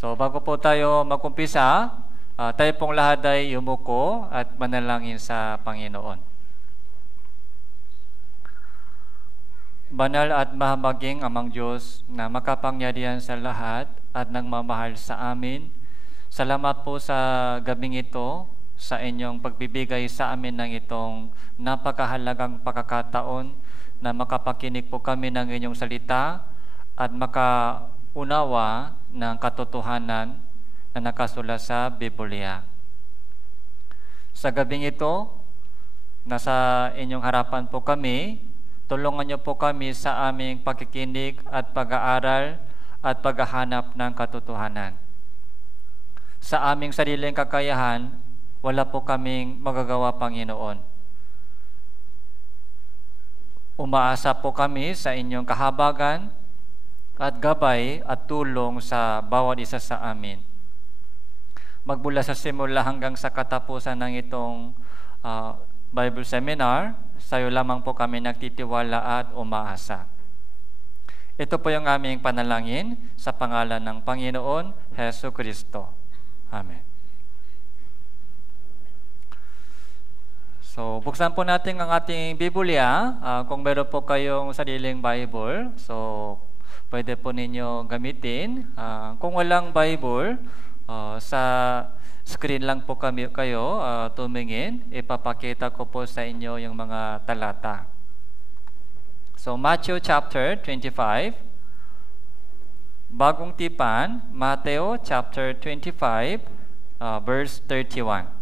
So bago po tayo mag-umpisa, tayo pong lahat ay yumuko at manalangin sa Panginoon. Banal at mahabaging Amang Diyos na makapangyarihan sa lahat at nagmamahal sa amin, salamat po sa gabing ito, sa inyong pagbibigay sa amin ng itong napakahalagang pagkakataon na makapakinig po kami ng inyong salita at makaunawa ng katotohanan na nakasulat sa Biblia. Sa gabing ito, nasa inyong harapan po kami, tulungan niyo po kami sa aming pagkikinig at pag-aaral at paghahanap ng katotohanan. Sa aming sariling kakayahan, wala po kaming magagawa, Panginoon. Umaasa po kami sa inyong kahabagan at gabay at tulong sa bawat isa sa amin. Magmula sa simula hanggang sa katapusan ng itong Bible Seminar, sa iyo lamang po kami nagtitiwala at umaasa. Ito po yung aming panalangin sa pangalan ng Panginoon Hesus Kristo. Amen. So, buksan po natin ang ating Biblia. Kung meron po kayong sariling Bible, so pwede po ninyo gamitin. Kung walang Bible, sa screen lang po kayo tumingin. Ipapakita ko po sa inyo yung mga talata. So, Matthew chapter 25. Bagong Tipan, Mateo chapter 25, verse 31.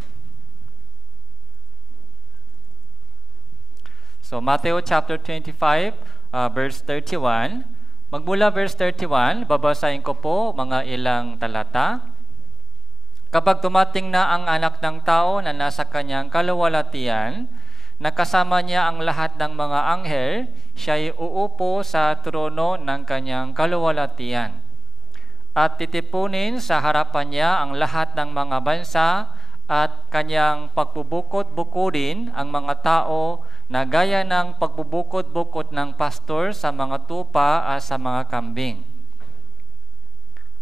So, Mateo chapter 25, verse 31. Magmula verse 31, babasahin ko po mga ilang talata. Kapag dumating na ang anak ng tao na nasa kanyang kaluwalhatian, nakasama niya ang lahat ng mga anghel, siya'y uupo sa trono ng kanyang kaluwalhatian. At titipunin sa harapan niya ang lahat ng mga bansa at kanyang pagbubukod-bukurin ang mga tao na gaya ng pagbubukod-bukod ng pastor sa mga tupa at sa mga kambing.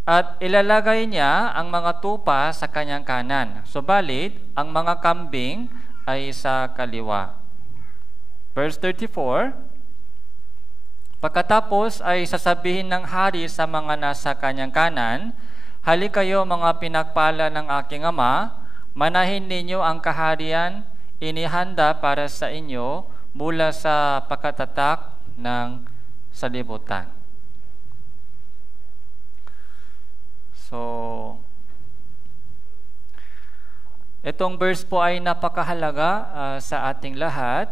At ilalagay niya ang mga tupa sa kanyang kanan, subalit ang mga kambing ay sa kaliwa. Verse 34, pagkatapos ay sasabihin ng hari sa mga nasa kanyang kanan, "Halika kayo mga pinagpala ng aking Ama, manahin ninyo ang kaharian inihanda para sa inyo mula sa pagkatatak ng salibutan." So, itong verse po ay napakahalaga sa ating lahat.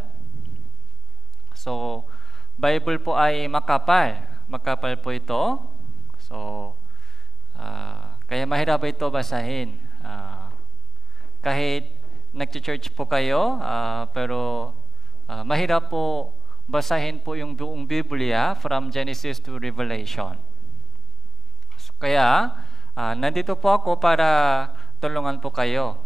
So, Bible po ay makapal. Makapal po ito. So, kaya mahirap ito basahin. Kahit nag-church po kayo, pero mahirap po basahin po yung buong Biblia from Genesis to Revelation. So, kaya, nandito po ako para tulungan po kayo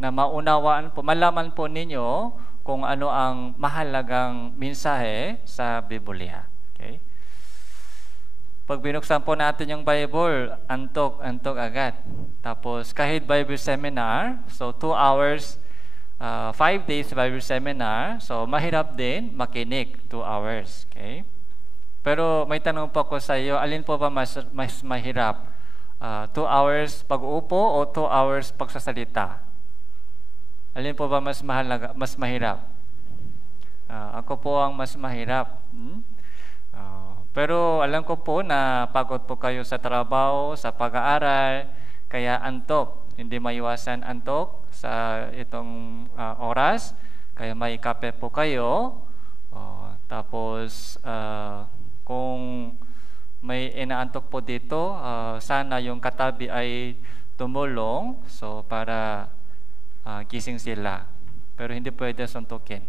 na maunawaan po, malaman po ninyo kung ano ang mahalagang mensahe sa Biblia. Okay? Pag binuksan po natin yung Bible, antok agad. Tapos kahit Bible Seminar, so 2 hours, 5 days Bible Seminar, so mahirap din makinig 2 hours. Okay? Pero may tanong po ako sa iyo, alin po ba mas mahirap? 2 hours pag-uupo o 2 hours pagsasalita? Alin po ba mas mahirap? Ako po ang mas mahirap. Pero alam ko po na pagod po kayo sa trabaho, sa pag-aaral, kaya antok. Hindi maiwasan antok sa itong oras. Kaya may kape po kayo. Tapos, kung may inaantok po dito, sana yung katabi ay tumulong so para gising sila. Pero hindi pwede suntukin.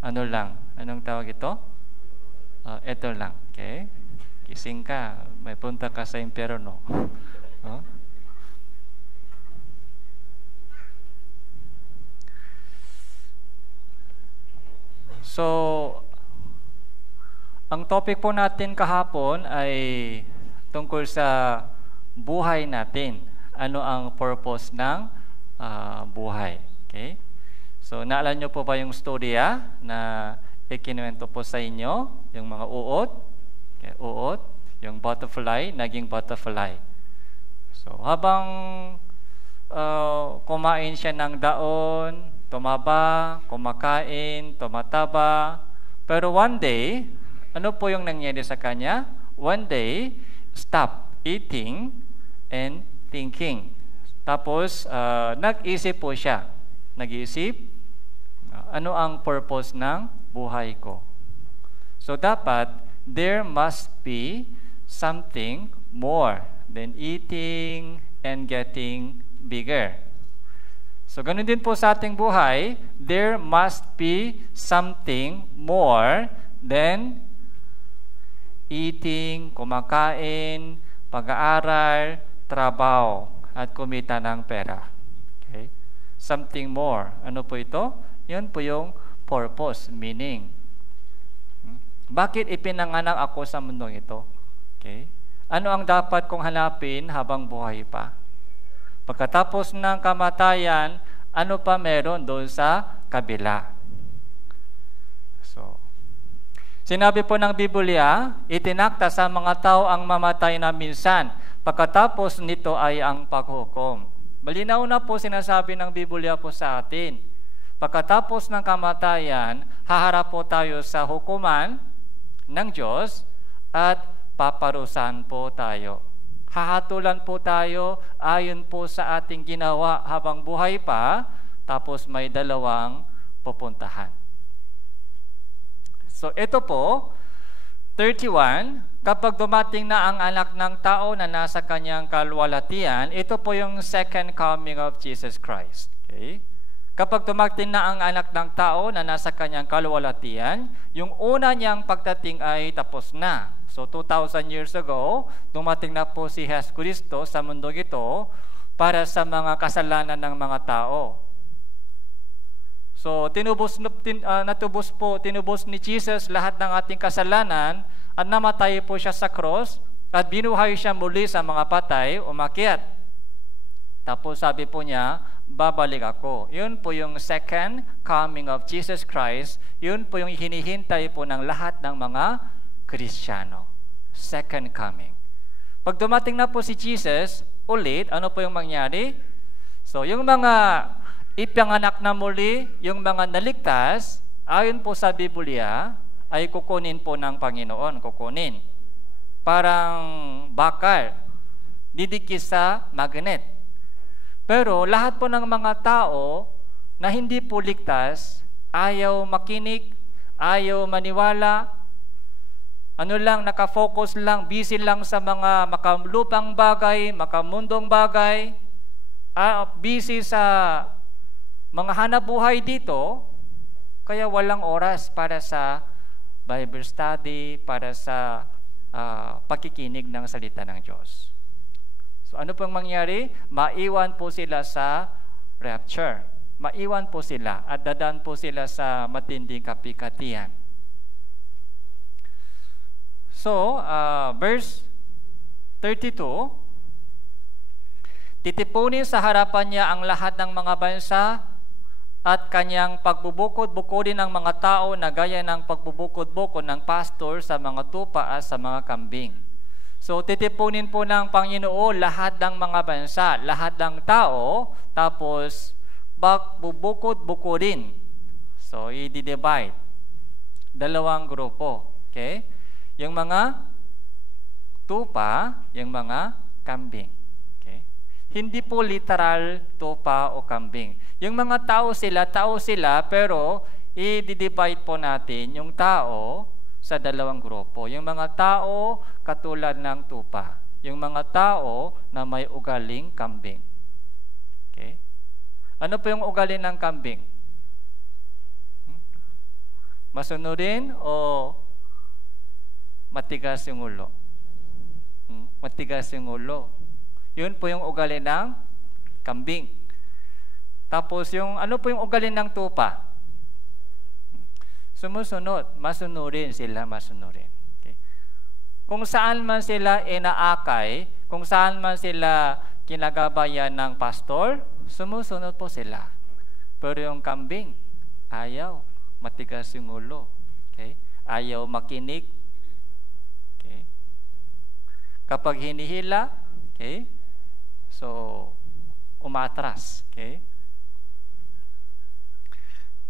Ano lang? Anong tawag ito? Ito lang. Okay? Gising ka. May punta ka sa impyerno. So, ang topic po natin kahapon ay tungkol sa buhay natin. Ano ang purpose ng buhay? Okay? So, naalala nyo po ba yung storya na ikinuwento po sa inyo? Yung mga uod? Okay, uod. Yung butterfly, naging butterfly. So, habang kumain siya ng daon, tumaba, kumakain, tumataba. Pero one day, ano po yung nangyari sa kanya? One day, stop eating and thinking. Tapos, nag-isip po siya. Nag-iisip, ano ang purpose ng buhay ko? So, dapat, there must be something more than eating and getting bigger. So, ganun din po sa ating buhay, there must be something more than eating, kumakain, pag-aaral, trabaho, at kumita ng pera. Okay? Something more. Ano po ito? Yun po yung purpose, meaning. Bakit ipinanganak ako sa mundong ito? Okay? Ano ang dapat kong hanapin habang buhay pa? Pagkatapos ng kamatayan, ano pa meron doon sa kabila? So, sinabi po ng Biblia, itinakda sa mga tao ang mamatay na minsan. Pagkatapos nito ay ang paghukom. Malinaw na po sinasabi ng Biblia po sa atin. Pagkatapos ng kamatayan, haharap po tayo sa hukuman ng Diyos at paparusahan po tayo. Hahatulan po tayo ayon po sa ating ginawa habang buhay pa, tapos may dalawang pupuntahan. So ito po, 31, kapag dumating na ang anak ng tao na nasa kanyang kaluwalhatian, ito po yung second coming of Jesus Christ. Okay? Kapag dumating na ang anak ng tao na nasa kanyang kaluwalhatian, yung una niyang pagdating ay tapos na. So 2,000 years ago, dumating na po si Jesus Cristo sa mundong ito para sa mga kasalanan ng mga tao. So tinubos ni Jesus lahat ng ating kasalanan at namatay po siya sa cross at binuhay siya muli sa mga patay, umakyat. Tapos sabi po niya, babalik ako. Yun po yung second coming of Jesus Christ. Yun po yung hinihintay po ng lahat ng mga Kristiyano. Second coming. Pag dumating na po si Jesus, ulit, ano po yung mangyari? So, yung mga ipanganak na muli, yung mga naligtas, ayon po sa Biblia, ay kukunin po ng Panginoon. Kukunin. Parang bakal. Didikit sa magnet. Pero lahat po ng mga tao na hindi po ligtas, ayaw makinig, ayaw maniwala, nakafocus lang, busy lang sa mga makamlupang bagay, makamundong bagay, busy sa mga hanapbuhay dito, kaya walang oras para sa Bible study, para sa pagkikinig ng salita ng Diyos. So ano pong mangyari? Maiwan po sila sa rapture. Maiwan po sila at dadaan po sila sa matinding kapikatian. So, verse 32, titipunin sa harapan niya ang lahat ng mga bansa at kanyang pagbubukod-bukodin ng mga tao na gaya ng pagbubukod-bukod ng pastor sa mga tupa at sa mga kambing. So, titipunin po ng Panginoon lahat ng mga bansa, lahat ng tao, tapos bubukod-bukodin. So, i-divide. Dalawang grupo. Okay? Yung mga tupa, yung mga kambing. Okay? Hindi po literal tupa o kambing. Yung mga tao sila, pero i-divide po natin yung tao sa dalawang grupo. Yung mga tao katulad ng tupa. Yung mga tao na may ugaling kambing. Okay? Ano po yung ugali ng kambing? Masunurin o matigas yung ulo? Matigas yung ulo. Yun po yung ugali ng kambing. Tapos ano po yung ugali ng tupa? Sumusunod, masunurin sila, masunurin. Okay? Kung saan man sila inaakay, kung saan man sila kinagabayan ng pastor, sumusunod po sila. Pero yung kambing, ayaw. Matigas yung ulo. Okay? Ayaw makinig. Okay? Kapag hinihila, okay? So, umatras. Okay?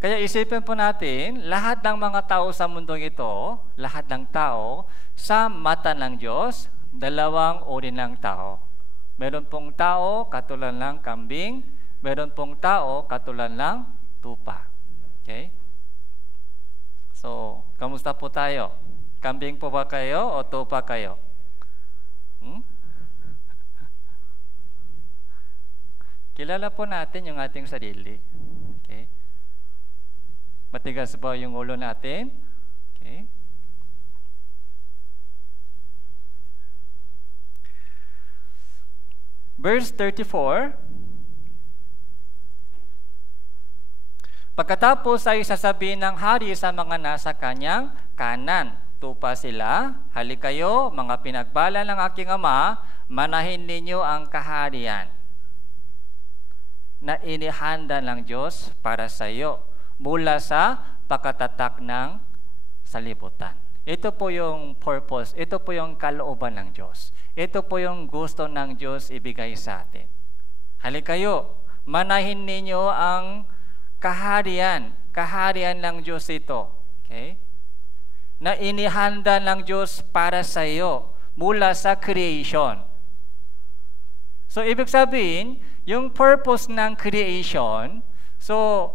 Kaya isipin po natin, lahat ng mga tao sa mundong ito, lahat ng tao, sa mata ng Diyos, dalawang uri ng tao. Meron pong tao katulad ng kambing, meron pong tao katulad ng tupa. Okay? So, kamusta po tayo? Kambing po ba kayo o tupa kayo? Kilala po natin yung ating sarili. Okay? Matigas ba yung ulo natin? Okay? Verse 34, pagkatapos ay sasabihin ng hari sa mga nasa kanyang kanan, tupa sila, halikayo, mga pinagbala ng aking ama, manahin ninyo ang kaharian na inihanda ng Diyos para sa iyo mula sa pagkatatak ng salibutan. Ito po yung purpose, ito po yung kalooban ng Diyos. Ito po yung gusto ng Diyos ibigay sa atin. Halikayo, manahin ninyo ang kaharian ng Diyos ito. Okay? Na inihanda ng Diyos para sa iyo mula sa creation. So, ibig sabihin, yung purpose ng creation, so,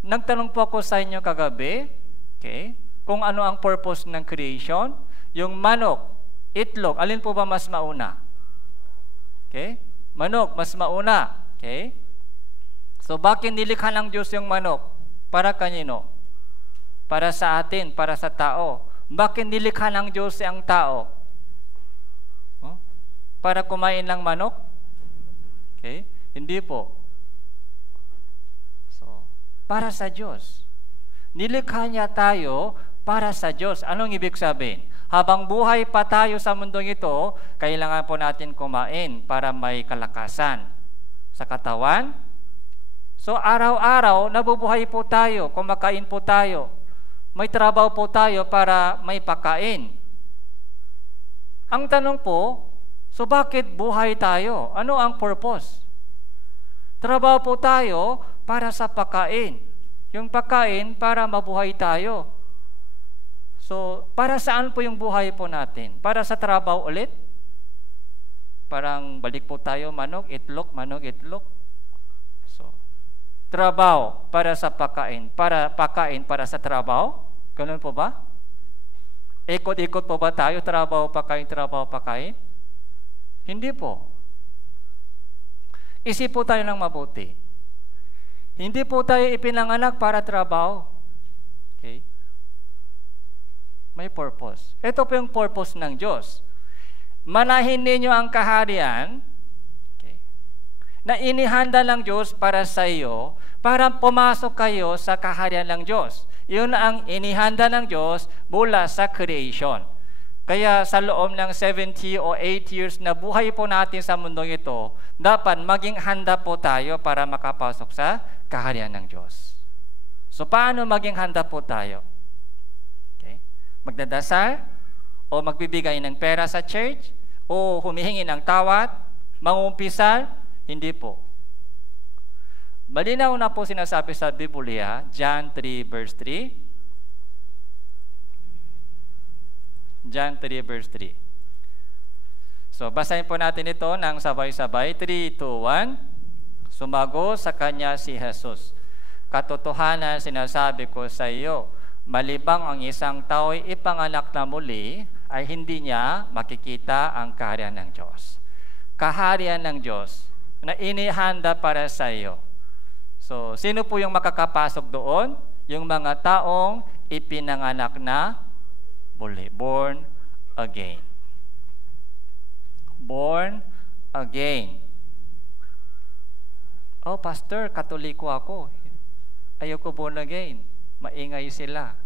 nagtanong po ako sa inyo kagabi, okay, kung ano ang purpose ng creation, yung manok, itlog, alin po ba mas mauna? Okay? Manok, mas mauna. Okay? So, bakit nilikha ng Diyos yung manok? Para kanino? Para sa atin, para sa tao. Bakit nilikha ng Diyos ang tao? Oh? Para kumain ng manok? Okay? Hindi po. So, para sa Diyos. Nilikha niya tayo para sa Diyos. Anong ibig sabihin? Habang buhay pa tayo sa mundong ito, kailangan po natin kumain para may kalakasan sa katawan. So, araw-araw, nabubuhay po tayo, kumakain po tayo. May trabaho po tayo para may pagkain. Ang tanong po, so bakit buhay tayo? Ano ang purpose? Trabaho po tayo para sa pagkain. Yung pagkain para mabuhay tayo. So, para saan po yung buhay po natin? Para sa trabaho ulit? Parang balik po tayo, manok, itlog. So, trabaho para sa pagkain. Pagkain para sa trabaho? Ganun po ba? Ikot-ikot po ba tayo? Trabaho, pagkain? Hindi po. Isip po tayo ng mabuti. Hindi po tayo ipinanganak para trabaho. Okay? May purpose. Ito po yung purpose ng Diyos. Manahin ninyo ang kaharian, okay, na inihanda ng Diyos para sa iyo, para pumasok kayo sa kaharian ng Diyos. Yun ang inihanda ng Diyos mula sa creation. Kaya sa loob ng 70 o 8 years na buhay po natin sa mundong ito, dapat maging handa po tayo para makapasok sa kaharian ng Diyos. So paano maging handa po tayo? Magdadasal, o magbibigay ng pera sa church, o humihingi ng tawad, mangumpisal, hindi po. Malinaw na po sinasabi sa Biblia, John 3 verse 3. John 3 verse 3. So, basahin po natin ito ng sabay-sabay. 3, 2, 1. Sumago sa kanya si Jesus. Katotohanan sinasabi ko sa iyo, malibang ang isang tao'y ipanganak na muli, ay hindi niya makikita ang kaharian ng Diyos. Kaharian ng Diyos na inihanda para sa iyo. So, sino po yung makakapasok doon? Yung mga taong ipinanganak na muli. Born again. Born again. Oh, pastor, Katoliko ako. Ayoko born again. Maingay sila.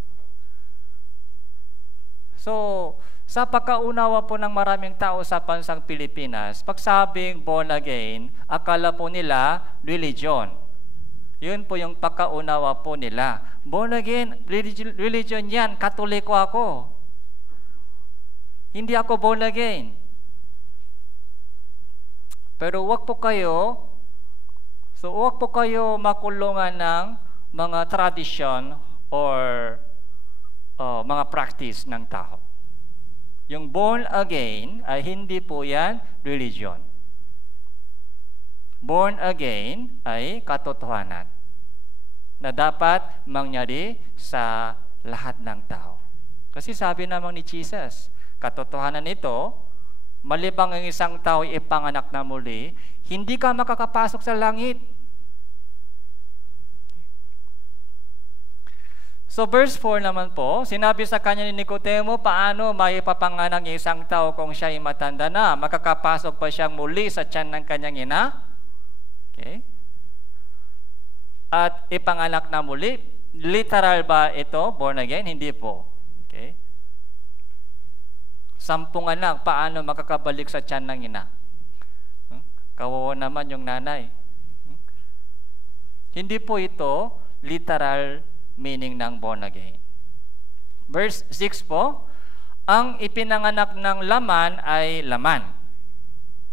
So, Sa pagkaunawa po ng maraming tao sa bansang Pilipinas, pagsabing born again, akala po nila religion. Yun po yung pagkaunawa po nila. Born again, religion yan, Katoliko ako. Hindi ako born again. Pero wag po kayo makulungan ng mga tradition or mga practice ng tao. Yung born again ay hindi po yan religion. Born again ay katotohanan na dapat mangyari sa lahat ng tao. Kasi sabi naman ni Jesus, katotohanan ito, malibang ang isang tao ipanganak na muli, hindi ka makakapasok sa langit. So verse 4 naman po, sinabi sa kanya ni Nicodemo, paano maipapanganak ng isang tao kung siya ay matanda na? Makakapasok pa siyang muli sa tiyan ng kanyang ina? Okay. At ipanganak na muli, literal ba ito, born again? Hindi po. Okay. 10 anak, paano makakabalik sa tiyan ng ina? Kawawa naman yung nanay. Hindi po ito literal meaning ng born again. Verse 6 po, ang ipinanganak ng laman ay laman.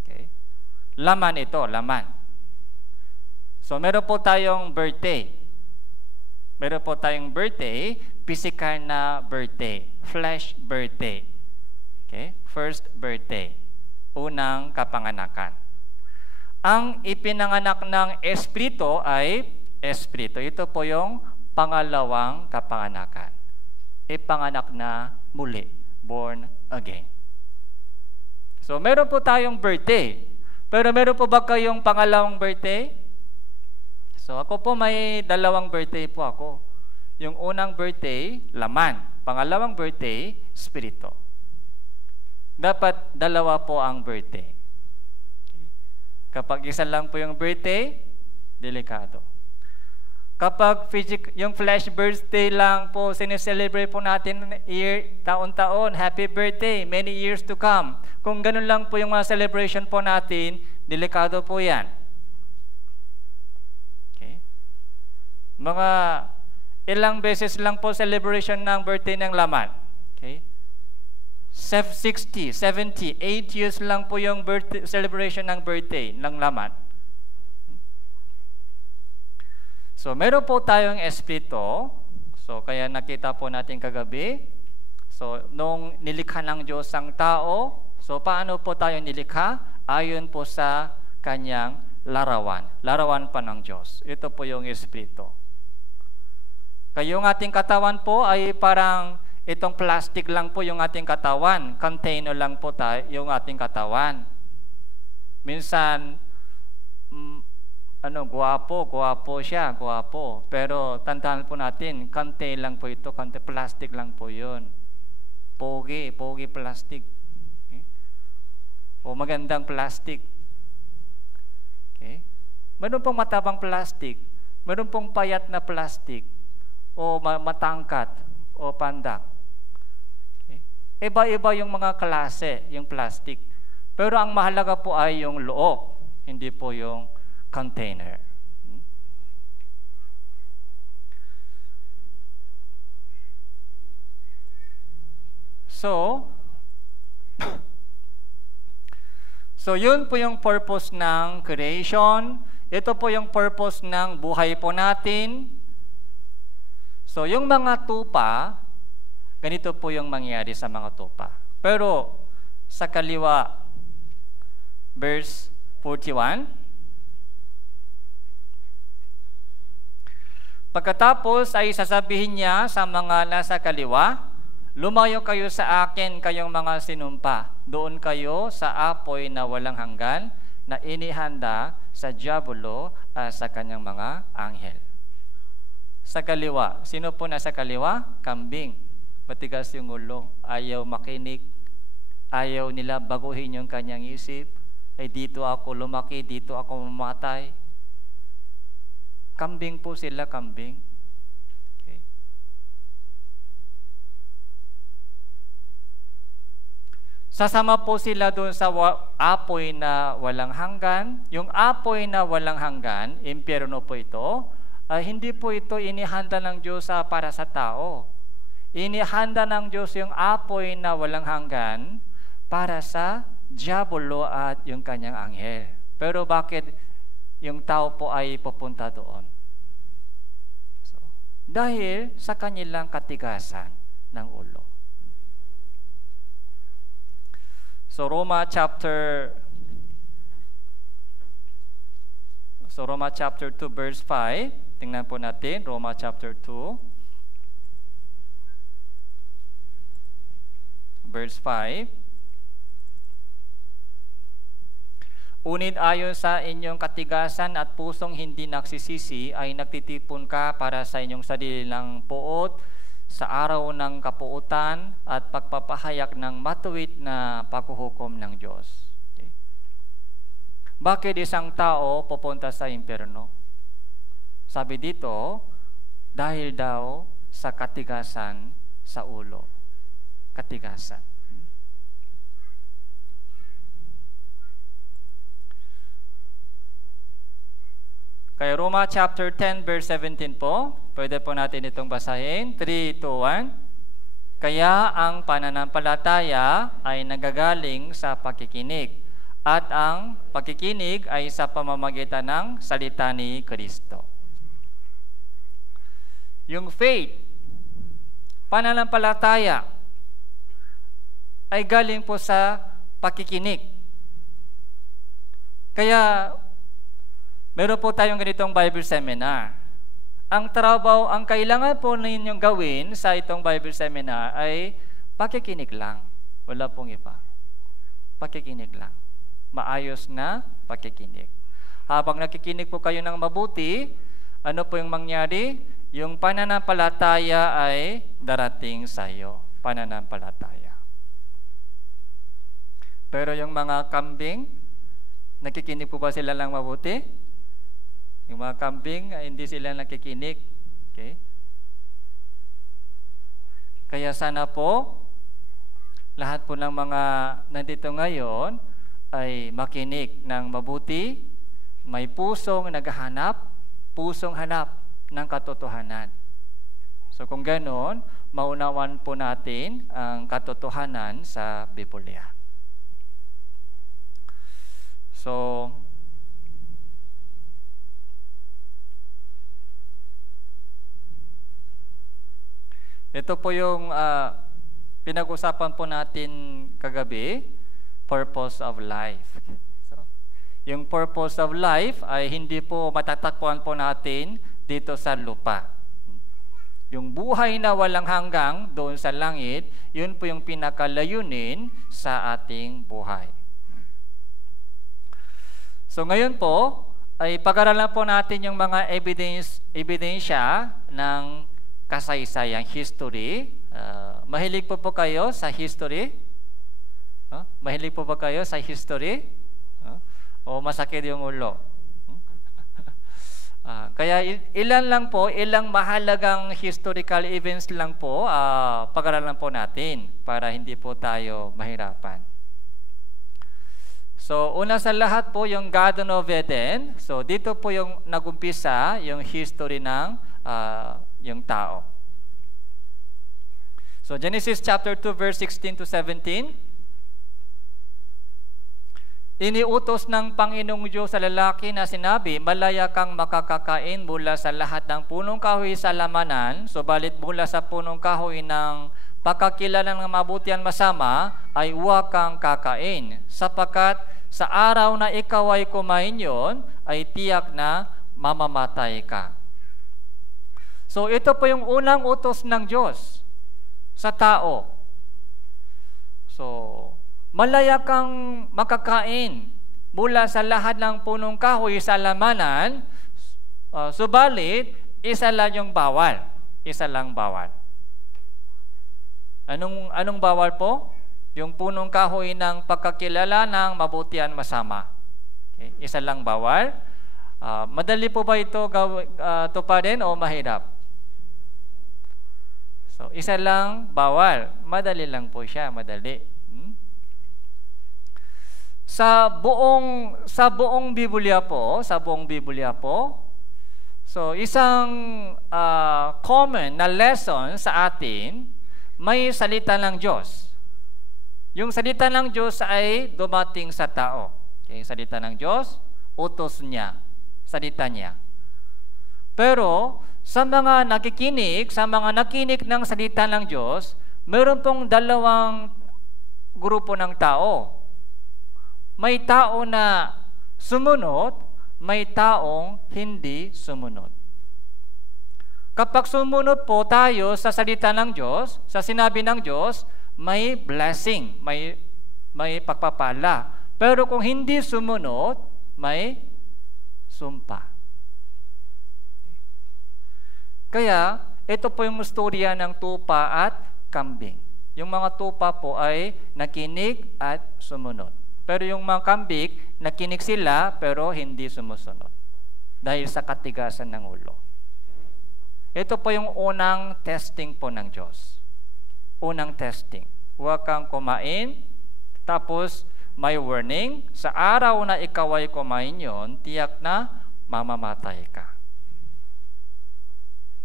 Okay. Laman ito, laman. So meron po tayong birthday. Meron po tayong birthday, physical na birthday, flesh birthday. Okay? First birthday, unang kapanganakan. Ang ipinanganak ng espiritu ay espiritu. Ito po yung pangalawang kapanganakan. Ipanganak na muli, born again. So meron po tayong birthday. Pero meron po ba kayong pangalawang birthday? So ako po may 2 birthday po ako. Yung unang birthday, laman. Pangalawang birthday, espiritu. Dapat 2 po ang birthday. Kapag isa lang po yung birthday, delikado. Kapag yung flesh birthday lang po, sineselebrate po natin taon-taon, happy birthday, many years to come. Kung ganun lang po yung mga celebration po natin, delikado po yan. Okay. Mga ilang beses lang po celebration ng birthday ng laman. Okay. 60, 70, 8 years lang po yung celebration ng birthday ng laman. So, meron po tayong espiritu. So, kaya nakita po natin kagabi. So, nung nilikha ng Diyos ang tao, so paano po tayo nilikha? Ayon po sa kanyang larawan. Larawan pa ng Diyos. Ito po yung espiritu. Kaya yung ating katawan po ay parang itong plastic lang po yung ating katawan. Container lang po yung ating katawan. Minsan, guwapo siya. Pero tandaan po natin, container lang po ito, plastic lang po yun. Pogi plastic. Okay? O magandang plastic. Okay? Meron pong matabang plastic, meron pong payat na plastic, o matangkat, o pandak. Okay? Iba-iba yung mga klase, yung plastic. Pero ang mahalaga po ay yung loob, hindi po yung container. So yun po yung purpose ng creation. Ito po yung purpose ng buhay po natin. So yung mga tupa, ganito po yung mangyari sa mga tupa. Pero sa kaliwa, verse 41, pagkatapos ay sasabihin niya sa mga nasa kaliwa, lumayo kayo sa akin, kayong mga sinumpa. Doon kayo sa apoy na walang hanggan na inihanda sa diablo at sa kanyang mga anghel. Sa kaliwa. Sino po nasa kaliwa? Kambing. Matigas yung ulo. Ayaw makinig. Ayaw nila baguhin yung kanyang isip. Ay dito ako lumaki, dito ako mamatay. Kambing po sila, kambing. Okay. sasama po sila doon sa apoy na walang hanggan. Yung apoy na walang hanggan, impyerno po ito, hindi po ito inihanda ng Diyos para sa tao. Inihanda ng Diyos yung apoy na walang hanggan para sa diabolo at yung kanyang anghel. Pero bakit yung tao po ay pupunta doon? So, dahil sa kanilang katigasan ng ulo. So Roma chapter 2 verse 5. Tingnan po natin Roma chapter 2 verse 5. Unit ayon sa inyong katigasan at pusong hindi nagsisisi ay nagtitipon ka para sa inyong sariling puot sa araw ng kapuutan at pagpapahayag ng matuwid na paghuhukom ng Diyos. Okay. Bakit isang tao pupunta sa impyerno? Sabi dito, dahil daw sa katigasan sa ulo. Katigasan. Kaya Roma chapter 10 verse 17 po, pwede po natin itong basahin. 3, 2, 1. Kaya ang pananampalataya ay nagagaling sa pakikinig, at ang pakikinig ay sa pamamagitan ng salita ni Kristo. Yung faith, pananampalataya, ay galing po sa pakikinig. Kaya meron po tayong ganitong Bible seminar. Ang kailangan po ninyong gawin sa itong Bible seminar ay pakikinig lang. Wala pong iba. Pakikinig lang. Maayos na pakikinig. Habang nakikinig po kayo ng mabuti, ano po yung mangyari? Yung pananampalataya ay darating sa iyo. Pananampalataya. Pero yung mga kambing, nakikinig po ba sila lang mabuti? Yung mga kambing, hindi sila nakikinig. Okay? Kaya sana po, lahat po ng mga nandito ngayon ay makinig ng mabuti, may pusong naghahanap, pusong hanap ng katotohanan. So kung ganoon, maunawan po natin ang katotohanan sa Biblia. So, ito po yung pinag-usapan po natin kagabi, purpose of life. So, yung purpose of life ay hindi po matatakpuan po natin dito sa lupa. Yung buhay na walang hanggang doon sa langit, yun po yung pinakalayunin sa ating buhay. So ngayon po, ay pag-aralan po natin yung mga ebidensya ng kasaysayang history. Mahilig po kayo sa history? Mahilig po ba kayo sa history? O masakit yung ulo? Kaya ilang mahalagang historical events lang po pag-aralan po natin para hindi po tayo mahirapan. So, una sa lahat po yung Garden of Eden. So, dito po yung nagumpisa yung history ng yung tao. So, Genesis chapter 2 verse 16 to 17. Iniutos ng Panginoong Diyos sa lalaki na sinabi, malaya kang makakakain mula sa lahat ng punong kahoy sa lamanan, subalit mula sa punong kahoy ng pagkakilala ng mabuti at masama ay huwag kang kakain, sapagkat sa araw na ikaw ay kumain yon, ay tiyak na mamamatay ka. So ito po yung unang utos ng Diyos sa tao. So, malaya kang makakain mula sa lahat ng punong kahoy sa lamanan, subalit isa lang yung bawal. Isa lang bawal. Anong bawal po? Yung punong kahoy ng pagkakilala ng mabuti at masama. Okay? Isa lang bawal. Madali po ba ito tuparin o mahirap? So, isa lang bawal. Madali lang po siya, madali. sa buong Biblia po, so isang common na lesson sa atin, may salita ng Diyos. Yung salita ng Diyos ay dumating sa tao. Okay, salita ng Diyos, utos niya, salita niya. Pero sa mga nakikinig ng salita ng Diyos, meron pong dalawang grupo ng tao. May tao na sumunod, may taong hindi sumunod. Kapag sumunod po tayo sa salita ng Diyos, sa sinabi ng Diyos, may blessing, may pagpapala. Pero kung hindi sumunod, may sumpa. Kaya, ito po yung istorya ng tupa at kambing. Yung mga tupa po ay nakinig at sumunod. Pero yung mga kambing, nakinig sila pero hindi sumusunod. Dahil sa katigasan ng ulo. Ito po yung unang testing po ng Diyos. Unang testing. Huwag kang kumain, tapos may warning. Sa araw na ikaw ay kumain yon, tiyak na mamamatay ka.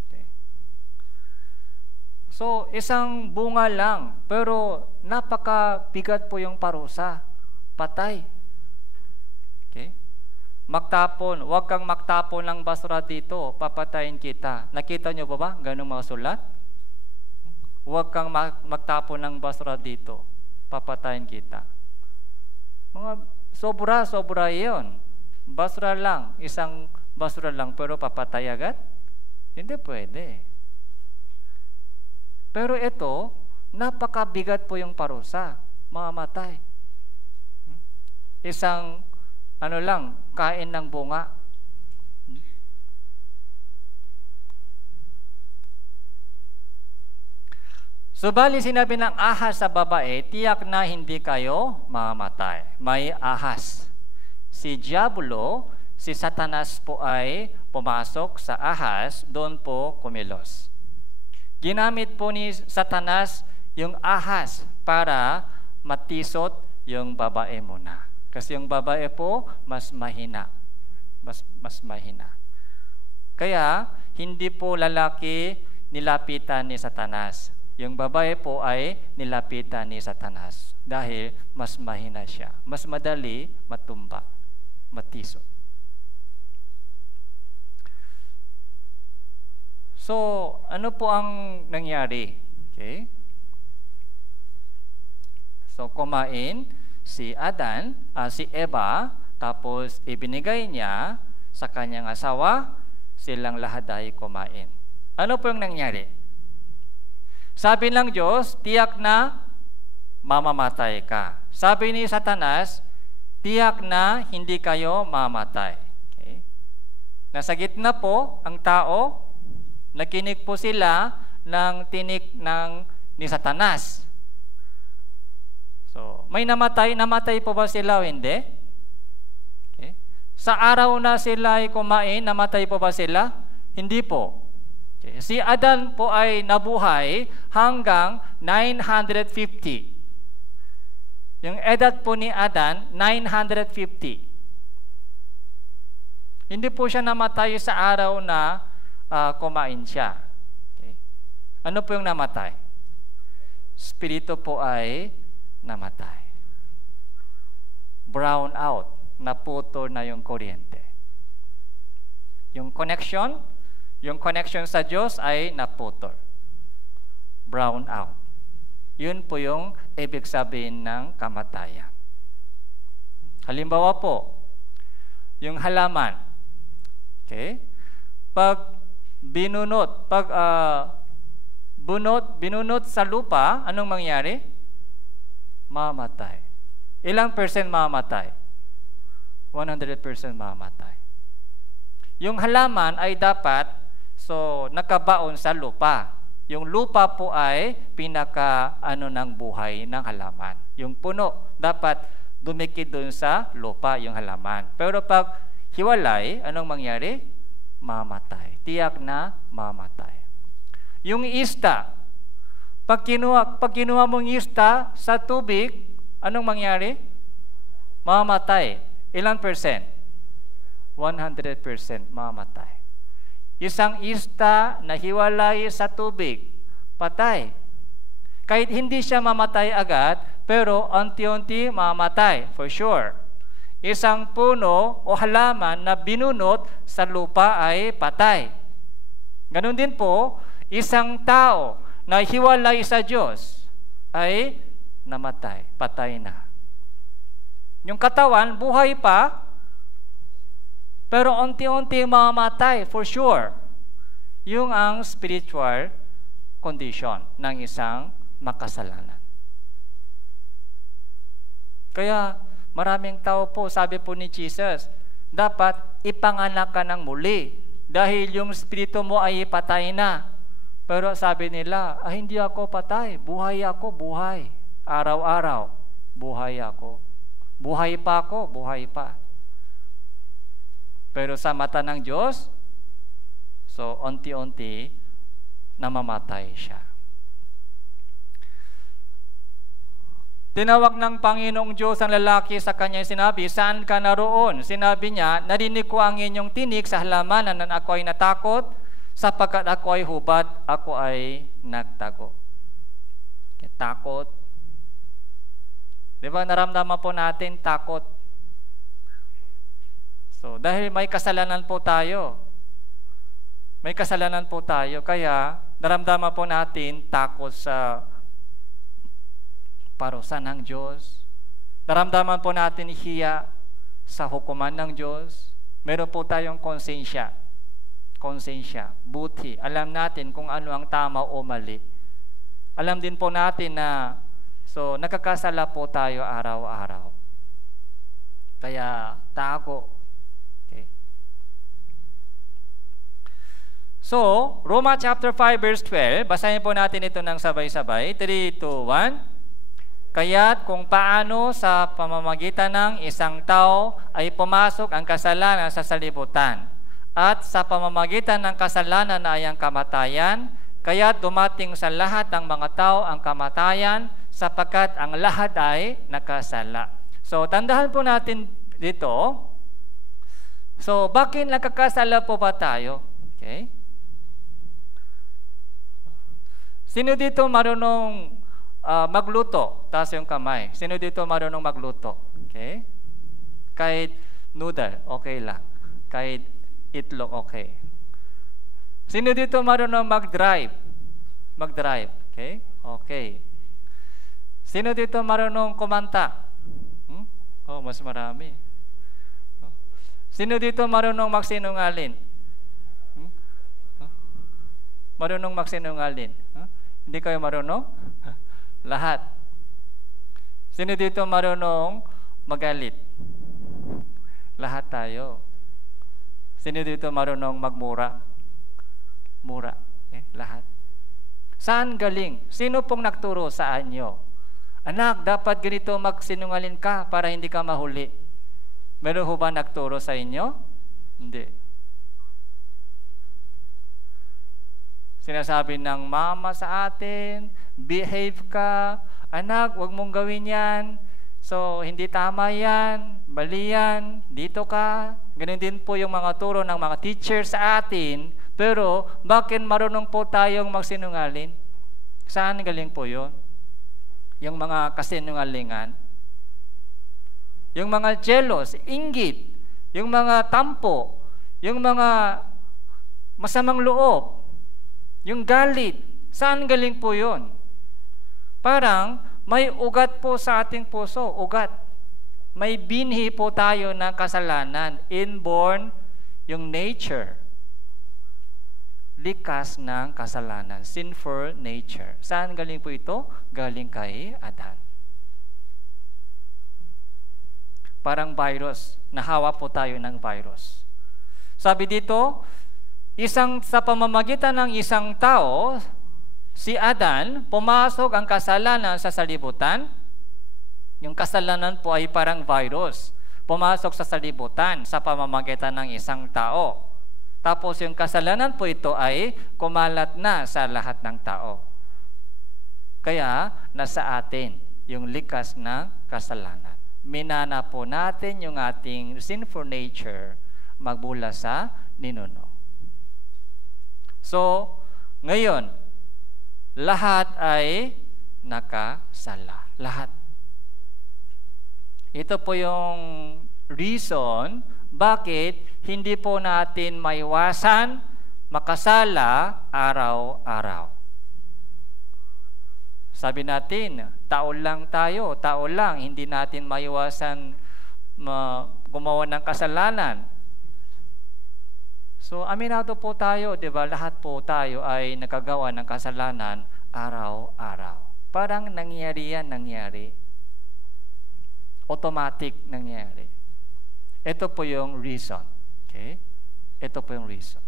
Okay. So, isang bunga lang, pero napakabigat po yung parusa. Patay. Okay? Magtapon. Huwag kang magtapon ng basura dito. Papatayin kita. Nakita nyo ba ganung mga sulat? Huwag kang magtapon ng basura dito. Papatayin kita. Mga sobra iyon. Basura lang. Isang basura lang pero papatay agad? Hindi pwede. Pero ito, napakabigat po yung parusa. Mamamatay. Isang kain ng bunga. Subali sinabi ng ahas sa babae, tiyak na hindi kayo mamamatay. May ahas. Si Diablo, si Satanas po ay pumasok sa ahas, doon po kumilos. Ginamit po ni Satanas yung ahas para matisot yung babae muna. Kasi yung babae po, mas mahina. Mas mahina. Kaya, hindi po lalaki nilapitan ni Satanas. Yung babae po ay nilapitan ni Satanas. Dahil mas mahina siya. Mas madali matumba. Matisot. So, ano po ang nangyari? Okay? So, kumain si Eva, tapos ibinigay niya sa kanyang asawa, silang lahat ay kumain. Ano po yung nangyari? Sabi ng Diyos, tiyak na mamamatay ka. Sabi ni Satanas, tiyak na hindi kayo mamamatay. Okay? Nasa gitna po ang tao, nakinig po sila ng tinig ni Satanas. So, may namatay po ba sila o hindi? Okay. Sa araw na sila ay kumain, namatay po ba sila? Hindi po. Okay. Si Adan po ay nabuhay hanggang 950. Yung edad po ni Adan, 950. Hindi po siya namatay sa araw na kumain siya. Okay. Ano po yung namatay? Spirito po ay namatay. Brown out. Naputol na yung kuryente. Yung connection sa Diyos ay naputol. Brown out. Yun po yung ibig sabihin ng kamatayan. Halimbawa po, yung halaman. Okay? Pag binunot sa lupa, anong mangyari? Mamatay. Ilang percent mamatay? 100% mamatay. Yung halaman ay dapat nakabaon sa lupa. Yung lupa po ay ng buhay ng halaman. Yung puno, dapat dumikit dun sa lupa yung halaman. Pero pag hiwalay, anong mangyari? Mamatay. Tiyak na mamatay. Yung ista, pag kinuha mong ista sa tubig, anong mangyari? mamamatay. Ilan percent? 100% mamamatay. Isang isda na hiwalay sa tubig, patay. Kahit hindi siya mamatay agad, pero unti-unti mamatay, for sure. Isang puno o halaman na binunot sa lupa ay patay. Ganon din po, isang tao na hiwalay sa Diyos ay namatay, patay na. Yung katawan, buhay pa, pero unti-unti mamamatay, for sure. Yung ang spiritual condition ng isang makasalanan. Kaya maraming tao po, sabi po ni Jesus, dapat ipanganak ka ng muli dahil yung spirito mo ay patay na. Pero sabi nila, hindi ako patay, buhay ako, buhay. Araw-araw, buhay ako. Buhay pa ako, buhay pa. Pero sa mata ng Diyos, so unti-unti namamatay siya. Tinawag ng Panginoong Diyos ang lalaki sa kanya, sinabi, saan ka naroon? Sinabi niya, narinig ko ang inyong tinig sa halamanan na ako ay natakot, sapagkat ako ay hubad, ako ay nagtago. Takot. Di ba naramdaman po natin takot? So, dahil may kasalanan po tayo. May kasalanan po tayo, kaya naramdaman po natin takot sa parusa ng Diyos. Naramdaman po natin hiya sa hukuman ng Diyos. Meron po tayong konsensya. Konsensya, buti. Alam natin kung ano ang tama o mali. Alam din po natin na so nakakasala po tayo araw-araw. Kaya tago. Okay. So, Roma chapter 5 verse 12, basahin po natin ito ng sabay-sabay. 3, 2, 1. Kaya't kung paano sa pamamagitan ng isang tao ay pumasok ang kasalanan sa salibutan, at sa pamamagitan ng kasalanan ay ang kamatayan, kaya dumating sa lahat ng mga tao ang kamatayan, sapagkat ang lahat ay nakasala. So, tandahan po natin dito. So, bakit nakakasala po ba tayo? Okay? Sino dito marunong magluto? Taas yung kamay. Sino dito marunong magluto? Okay? Kahit noodle, okay lang. Kahit itlog, okay. Sino dito marunong mag-drive? Mag-drive, okay? Okay. Sino dito marunong kumanta? Oh, mas marami. Sino dito marunong magsinungaling? Marunong magsinungaling? Hindi kayo marunong? Lahat. Sino dito marunong magalit? Lahat tayo. Sino dito marunong magmura? Mura. Lahat. Saan galing? Sino pong nagturo sa inyo? Anak, dapat ganito magsinungaling ka para hindi ka mahuli. Meron ho ba nagturo sa inyo? Hindi. Sinasabi ng mama sa atin, behave ka. Anak, wag mong gawin yan. So, hindi tama yan. Bali yan. Dito ka. Ganun din po yung mga turo ng mga teacher sa atin. Pero, bakit marunong po tayong magsinungaling? Saan galing po yun? Yung mga kasinungalingan, yung mga jealous, inggit, yung mga tampo, yung mga masamang loob, yung galit, saan galing po yun? Parang may ugat po sa ating puso, ugat. May binhi po tayo ng kasalanan, inborn yung nature. Likas ng kasalanan, sinful nature. Saan galing po ito? Galing kay Adan. Parang virus, nahawa po tayo ng virus. Sabi dito, sa pamamagitan ng isang tao, si Adan, pumasok ang kasalanan sa salibutan. Yung kasalanan po ay parang virus. Pumasok sa salibutan sa pamamagitan ng isang tao. Tapos yung kasalanan po ito ay kumalat na sa lahat ng tao. Kaya nasa atin yung likas na kasalanan. minana po natin yung ating sinful nature magmula sa ninuno. So, ngayon, lahat ay nakasala. Lahat. Ito po yung reason bakit hindi po natin maiwasan makasala araw-araw. Sabi natin, tao lang tayo, tao lang, hindi natin maiwasan gumawa ng kasalanan. So, aminado po tayo, di ba? Lahat po tayo ay nakagawa ng kasalanan araw-araw. Parang nangyari yan, nangyari. Automatic nangyari. Ito po yung reason. Okay? Ito po yung reason.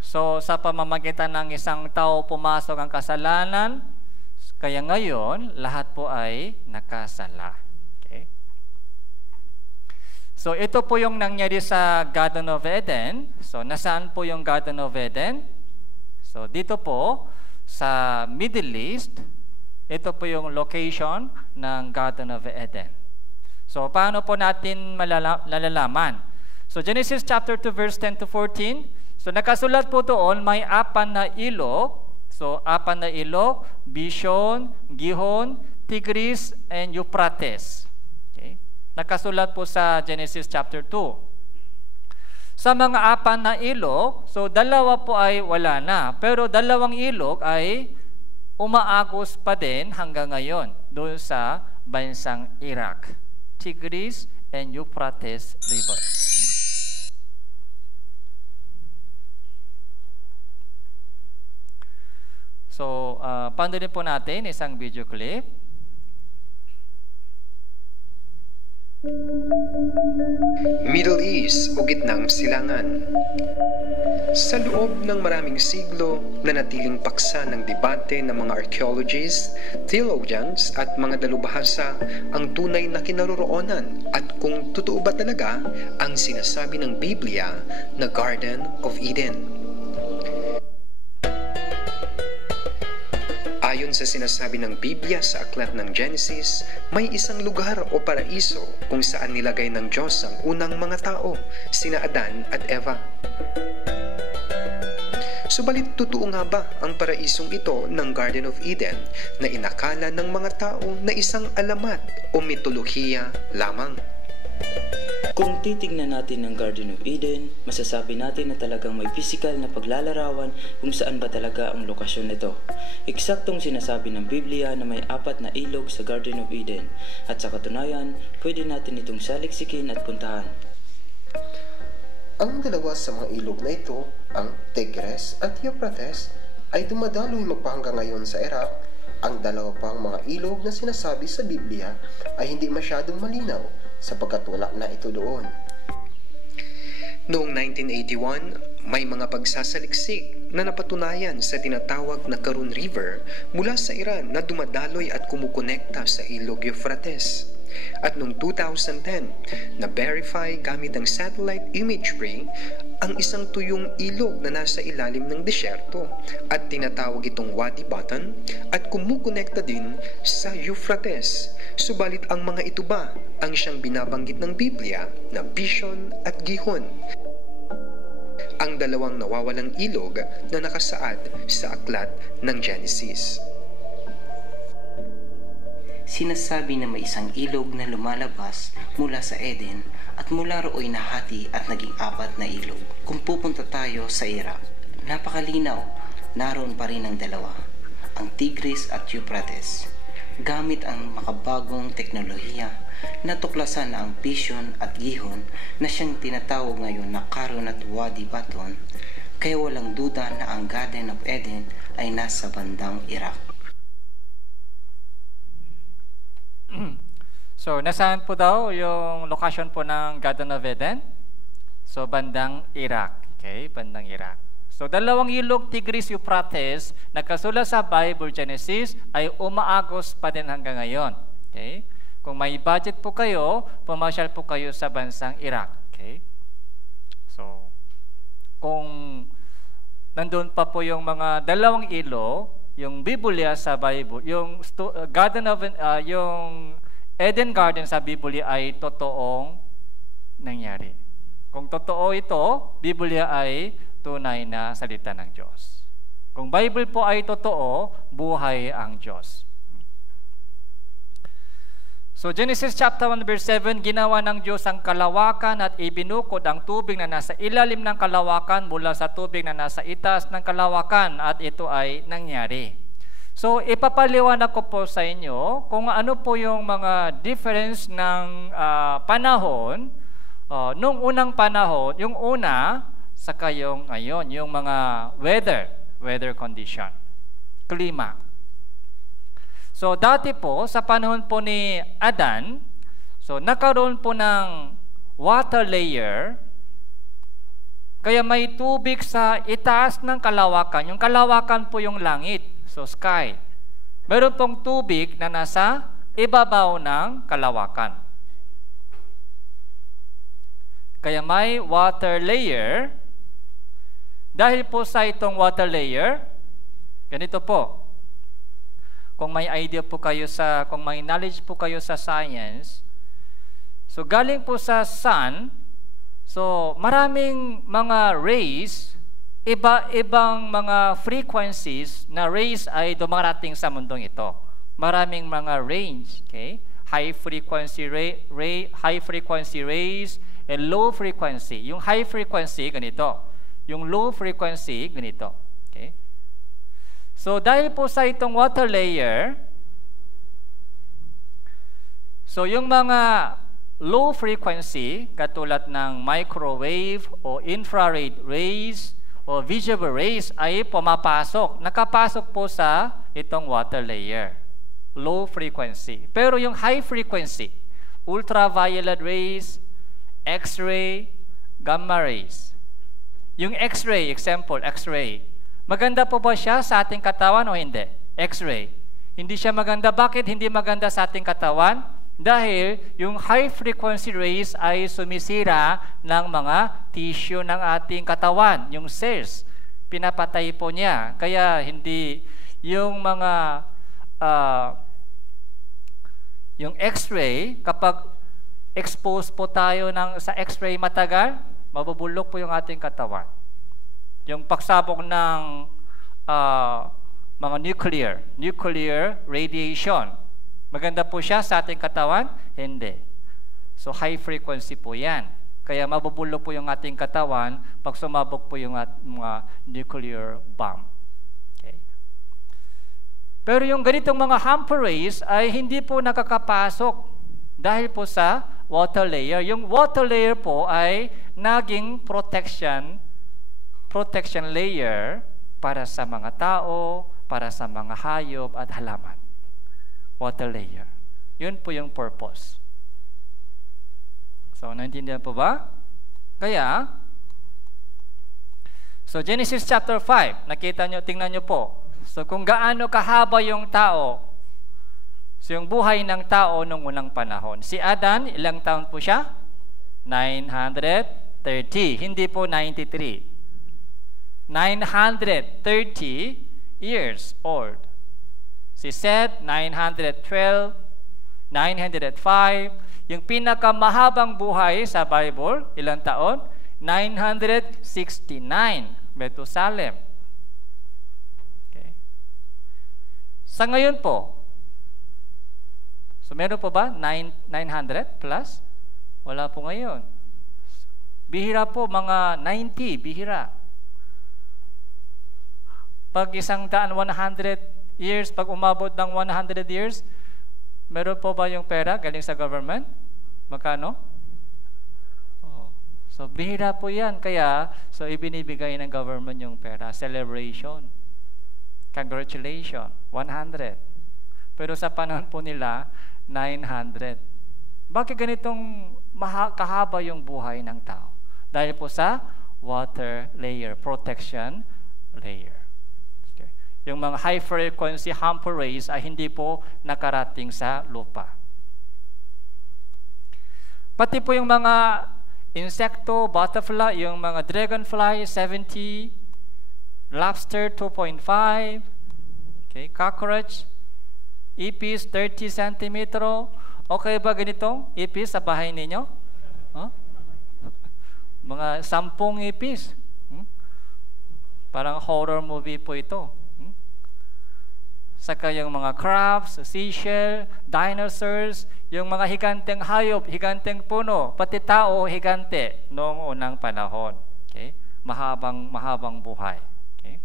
So, sa pamamagitan ng isang tao pumasok ang kasalanan, kaya ngayon, lahat po ay nakasala. Okay? So, ito po yung nangyari sa Garden of Eden. So, nasaan po yung Garden of Eden? So, dito po, sa Middle East, ito po yung location ng Garden of Eden. So, paano po natin malalaman? So, Genesis chapter 2, verse 10 to 14. So, nakasulat po doon, may 4 na ilog. So, 4 na ilog, Bishon, Gihon, Tigris, and Euphrates. Okay? Nakasulat po sa Genesis chapter 2. Sa mga 4 na ilog, so 2 po ay wala na. Pero 2 ilog ay umaagos pa din hanggang ngayon doon sa bansang Iraq. Tigris and Euphrates River. So, panoorin po natin isang video clip. Middle East o Gitnang Silangan. Sa loob ng maraming siglo, nanatiling paksa ng debate ng mga archaeologists, theologians at mga dalubhasa ang tunay na kinaroroonan at kung totoo ba talaga ang sinasabi ng Biblia na Garden of Eden. Ayon sa sinasabi ng Biblia sa aklat ng Genesis, may isang lugar o paraiso kung saan nilagay ng Diyos ang unang mga tao, sina Adan at Eva. Subalit totoo nga ba ang paraisong ito ng Garden of Eden na inakala ng mga tao na isang alamat o mitolohiya lamang? Kung titignan natin ang Garden of Eden, masasabi natin na talagang may physical na paglalarawan kung saan ba talaga ang lokasyon nito. Eksaktong sinasabi ng Biblia na may 4 na ilog sa Garden of Eden at sa katunayan, pwede natin itong saliksikin at puntahan. Ang dalawa sa mga ilog na ito, ang Tigris at Euphrates, ay dumadaloy magpahanggang ngayon sa Iraq. Ang dalawa pang mga ilog na sinasabi sa Biblia ay hindi masyadong malinaw sapagkat wala na ito doon. Noong 1981, may mga pagsasaliksik na napatunayan sa tinatawag na Karun River mula sa Iran na dumadaloy at kumukonekta sa ilog Euphrates. At noong 2010, na-verify gamit ang satellite imagery ang isang tuyong ilog na nasa ilalim ng disyerto at tinatawag itong Wadi Batan at kumukonekta din sa Euphrates. Subalit ang mga ito ba ang siyang binabanggit ng Biblia na Bishon at Gihon? Ang dalawang nawawalang ilog na nakasaad sa aklat ng Genesis. Sinasabi na may isang ilog na lumalabas mula sa Eden at mula rooy nahati at naging 4 na ilog. Kung pupunta tayo sa Iraq, napakalinaw, naroon pa rin ang dalawa, ang Tigris at Euphrates. Gamit ang makabagong teknolohiya, natuklasan na ang Bishon at Gihon na siyang tinatawag ngayon na Karun at Wadi Batan, kaya walang duda na ang Garden of Eden ay nasa bandang Iraq. So, nasaan po daw yung location po ng Garden of Eden? So, bandang Iraq. Okay, bandang Iraq. So, 2 ilog, Tigris, Euphrates, nakasulat sa Bible Genesis, ay umaagos pa din hanggang ngayon. Okay? Kung may budget po kayo, pumasyal po kayo sa bansang Iraq. Okay? So, kung nandun pa po yung mga 2 ilog, yung Biblia sa Bible, yung yung Eden Garden sa Biblia ay totoong nangyari. Kung totoo ito, Biblia ay tunay na salita ng Diyos. Kung Bible po ay totoo, buhay ang Diyos. So Genesis chapter 1 verse 7, ginawa ng Diyos ang kalawakan at ibinukod ang tubig na nasa ilalim ng kalawakan mula sa tubig na nasa itaas ng kalawakan, at ito ay nangyari. So ipapaliwanag ko po sa inyo kung ano po yung mga difference ng panahon, nung unang panahon, yung una, saka yung ngayon, yung mga weather condition, klima. So dati po, sa panahon po ni Adan, so nakaroon po ng water layer, kaya may tubig sa itaas ng kalawakan. Yung kalawakan po yung langit, so sky. Meron pong tubig na nasa ibabaw ng kalawakan. Kaya may water layer. Dahil po sa itong water layer, ganito po. Kung may idea po kayo kung may knowledge po kayo sa science, so galing po sa sun, so maraming mga rays, iba-ibang mga frequencies na rays ay dumarating sa mundong ito. Maraming mga range, okay? High frequency rays and low frequency. Yung high frequency ganito, yung low frequency ganito, okay? So dahil po sa itong water layer, so yung mga low frequency katulad ng microwave o infrared rays o visible rays ay pumapasok, nakapasok po sa itong water layer, low frequency. Pero yung high frequency, ultraviolet rays, X-ray, gamma rays. Yung X-ray, example, X-ray, maganda po ba siya sa ating katawan o hindi? X-ray. Hindi siya maganda. Bakit hindi maganda sa ating katawan? Dahil yung high frequency rays ay sumisira ng mga tissue ng ating katawan, yung cells. Pinapatay po niya. Kaya hindi yung mga yung X-ray, kapag exposed po tayo sa X-ray matagal, mabubulok po yung ating katawan. Yung pagsabog ng mga nuclear radiation, maganda po siya sa ating katawan? Hindi. So high frequency po yan. Kaya mabubulok po yung ating katawan pag sumabog po yung mga nuclear bomb. Okay. Pero yung ganitong mga hamper rays ay hindi po nakakapasok dahil po sa water layer. Yung water layer po ay naging protection layer para sa mga tao, para sa mga hayop at halaman. Water layer. Yun po yung purpose. So, naintindihan po ba? Kaya, so Genesis chapter 5, nakita nyo, tingnan nyo po. So, kung gaano kahaba yung tao, so yung buhay ng tao nung unang panahon. Si Adan, ilang taon po siya? 930. Hindi po 93. 930 years old. Si Seth, 912, 905. Yung pinakamahabang buhay sa Bible, ilang taon? 969. Methusalem. Okay. Sa ngayon po, so meron po ba 900 plus? Wala po ngayon. Bihira po, mga 90, bihira. Pag 100 years, pag umabot ng 100 years, meron po ba yung pera galing sa government? Magkano? Oh. So, bihira po yan. Kaya, so ibinibigay ng government yung pera. Celebration. Congratulations. 100. Pero sa panahon po nila, 900. Bakit ganitong kahaba yung buhay ng tao? Dahil po sa water layer, protection layer. Yung mga high frequency hamper rays ay hindi po nakarating sa lupa. Pati po yung mga insekto, butterfly, yung mga dragonfly 70, lobster 2.5. Okay? Cockroach, ipis 30 centimetro. Okay ba ganitong ipis sa bahay ninyo? Huh? Mga 10 ipis. Parang horror movie po ito. Saka yung mga crabs, seashell, dinosaurs, yung mga higanteng hayop, higanteng puno, pati tao, higante noong unang panahon. Okay? Mahabang buhay. Okay?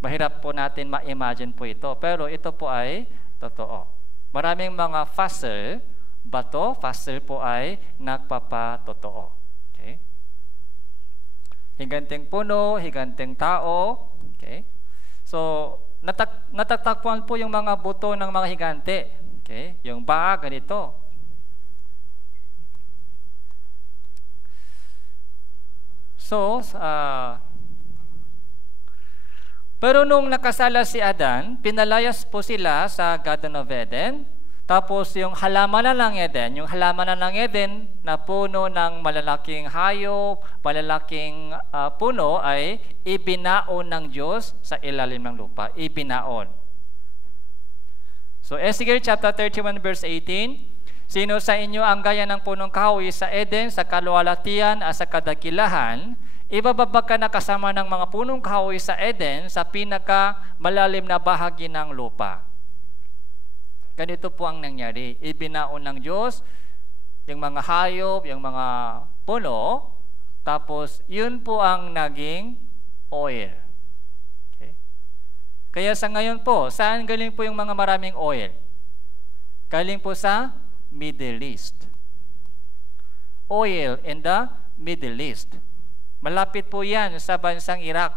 Mahirap po natin ma-imagine po ito, pero ito po ay totoo. Maraming mga fossil, fossil po ay nagpapatotoo. Okay? Higanteng puno, higanteng tao. Okay? So, natatagpuan po yung mga buto ng mga higante. Okay? Yung paa, ganito. So, pero nung nakasala si Adan, pinalayas po sila sa Garden of Eden. Tapos yung halamanan ng Eden, na puno ng malalaking hayop, malalaking puno ay ibinaon ng Diyos sa ilalim ng lupa. Ibinaon. So Ezekiel chapter 31 verse 18, sino sa inyo ang gaya ng punong kahoy sa Eden, sa kaluwalhatian at sa kadakilahan, ibababa ka na kasama ng mga punong kahoy sa Eden sa pinaka malalim na bahagi ng lupa. Ganito po ang nangyari. Ibinaon ng Diyos yung mga hayop, yung mga puno, tapos yun po ang naging oil. Okay? Kaya sa ngayon po, saan galing po yung mga maraming oil? Galing po sa Middle East. Oil in the Middle East. Malapit po yan sa bansang Iraq.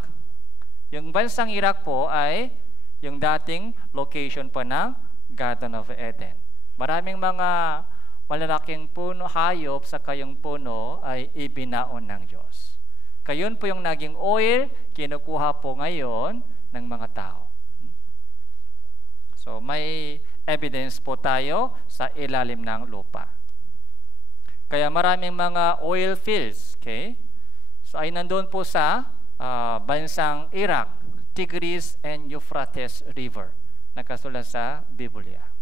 Yung bansang Iraq po ay yung dating location po ng Garden of Eden. Maraming mga malalaking puno, hayop sa kayong puno ay ibinaon ng Diyos. Kayon po yung naging oil, kinukuha po ngayon ng mga tao. So may evidence po tayo sa ilalim ng lupa. Kaya maraming mga oil fields, okay? So ay nandun po sa bansang Iraq, Tigris and Euphrates River. Nakasulat sa Biblia.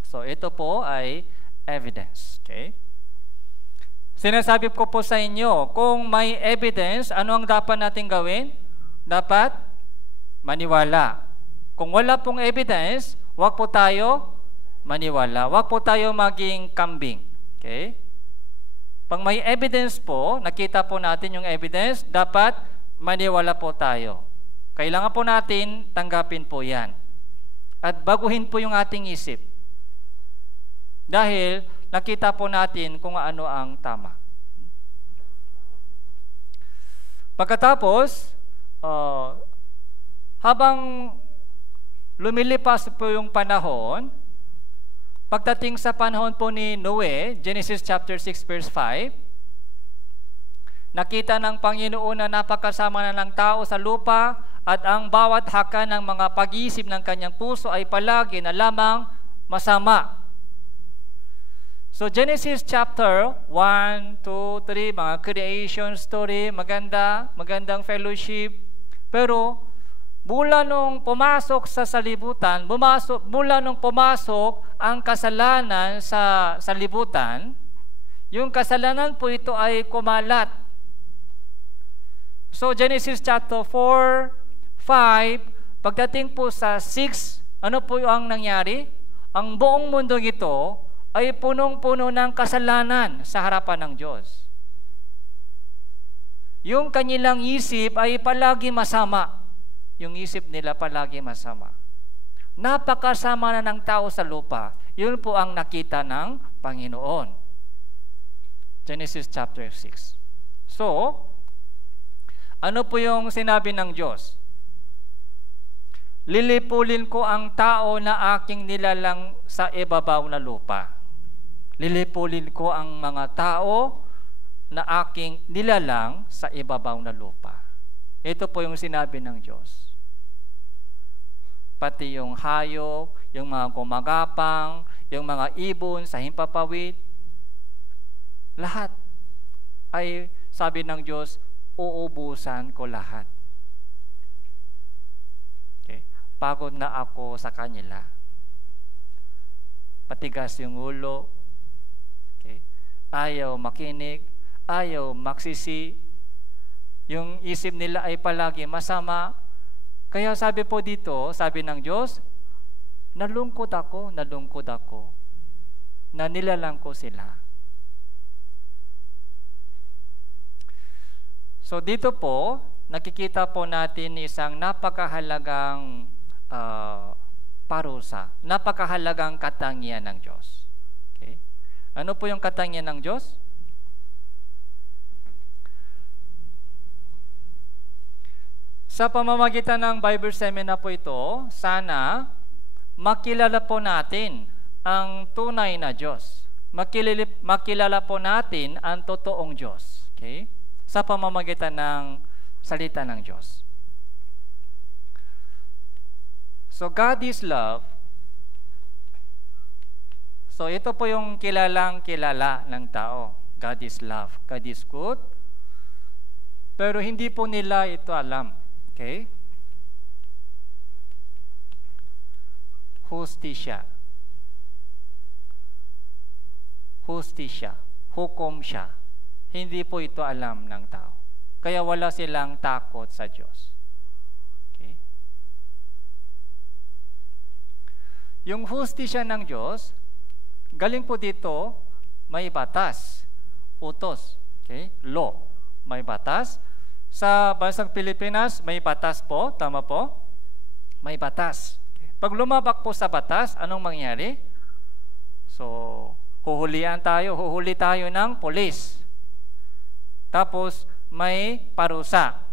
So, ito po ay evidence. Okay? Sinasabi ko po sa inyo, kung may evidence, ano ang dapat natin gawin? Dapat maniwala. Kung wala pong evidence, wag po tayo maniwala. Wag po tayo maging kambing. Okay? Pag may evidence po, nakita po natin yung evidence, dapat maniwala po tayo. Kailangan po natin tanggapin po yan. At baguhin po yung ating isip. Dahil nakita po natin kung ano ang tama. Pagkatapos, habang lumilipas po yung panahon, pagdating sa panahon po ni Noe, Genesis chapter 6 verse 5, nakita ng Panginoon na napakasama na ng tao sa lupa at ang bawat haka ng mga pag-iisip ng kanyang puso ay palagi na lamang masama. So Genesis chapter 1, 2, 3, mga creation story, magandang fellowship. Pero mula nung pumasok sa salibutan, mula nung pumasok ang kasalanan sa libutan, yung kasalanan po ito ay kumalat. So Genesis chapter 4, 5, pagdating po sa 6, ano po ang nangyari? Ang buong mundo ito ay punong-puno ng kasalanan sa harapan ng Diyos. Yung kanilang isip ay palagi masama. Yung isip nila palagi masama. Napakasama na ng tao sa lupa. Yun po ang nakita ng Panginoon. Genesis chapter 6. So, ano po yung sinabi ng Diyos? Lilipulin ko ang tao na aking nilalang sa ibabaw na lupa. Lilipulin ko ang mga tao na aking nilalang sa ibabaw na lupa. Ito po yung sinabi ng Diyos. Pati yung hayop, yung mga gumagapang, yung mga ibon sa himpapawid, lahat ay sabi ng Diyos, uubusan ko lahat. pagod na ako sa kanila. Patigas yung ulo. Okay? Ayaw makinig, ayaw magsisi. Yung isip nila ay palagi masama. Kaya sabi po dito, sabi ng Diyos, nalungkot ako na nilalang ko sila. So dito po, nakikita po natin isang napakahalagang parusa, napakahalagang katangian ng Diyos. Okay? Ano po yung katangian ng Diyos? Sa pamamagitan ng Bible seminar po ito, sana makilala po natin ang tunay na Diyos. Makilala po natin ang totoong Diyos. Okay? Sa pamamagitan ng salita ng Diyos. So God is love. So ito po yung kilalang kilala ng tao. God is love. God is good. Pero hindi po nila ito alam. Okay? Hustisya. Hustisya. Hukom siya. Hindi po ito alam ng tao. Kaya wala silang takot sa Diyos. Okay? Yung hustisya ng Diyos, galing po dito, may batas, utos, okay? Law, may batas. Sa bansang Pilipinas, may batas po, tama po? May batas. Okay. Pag lumabak po sa batas, anong mangyari? So, huli tayo ng polis. Tapos, may parusa.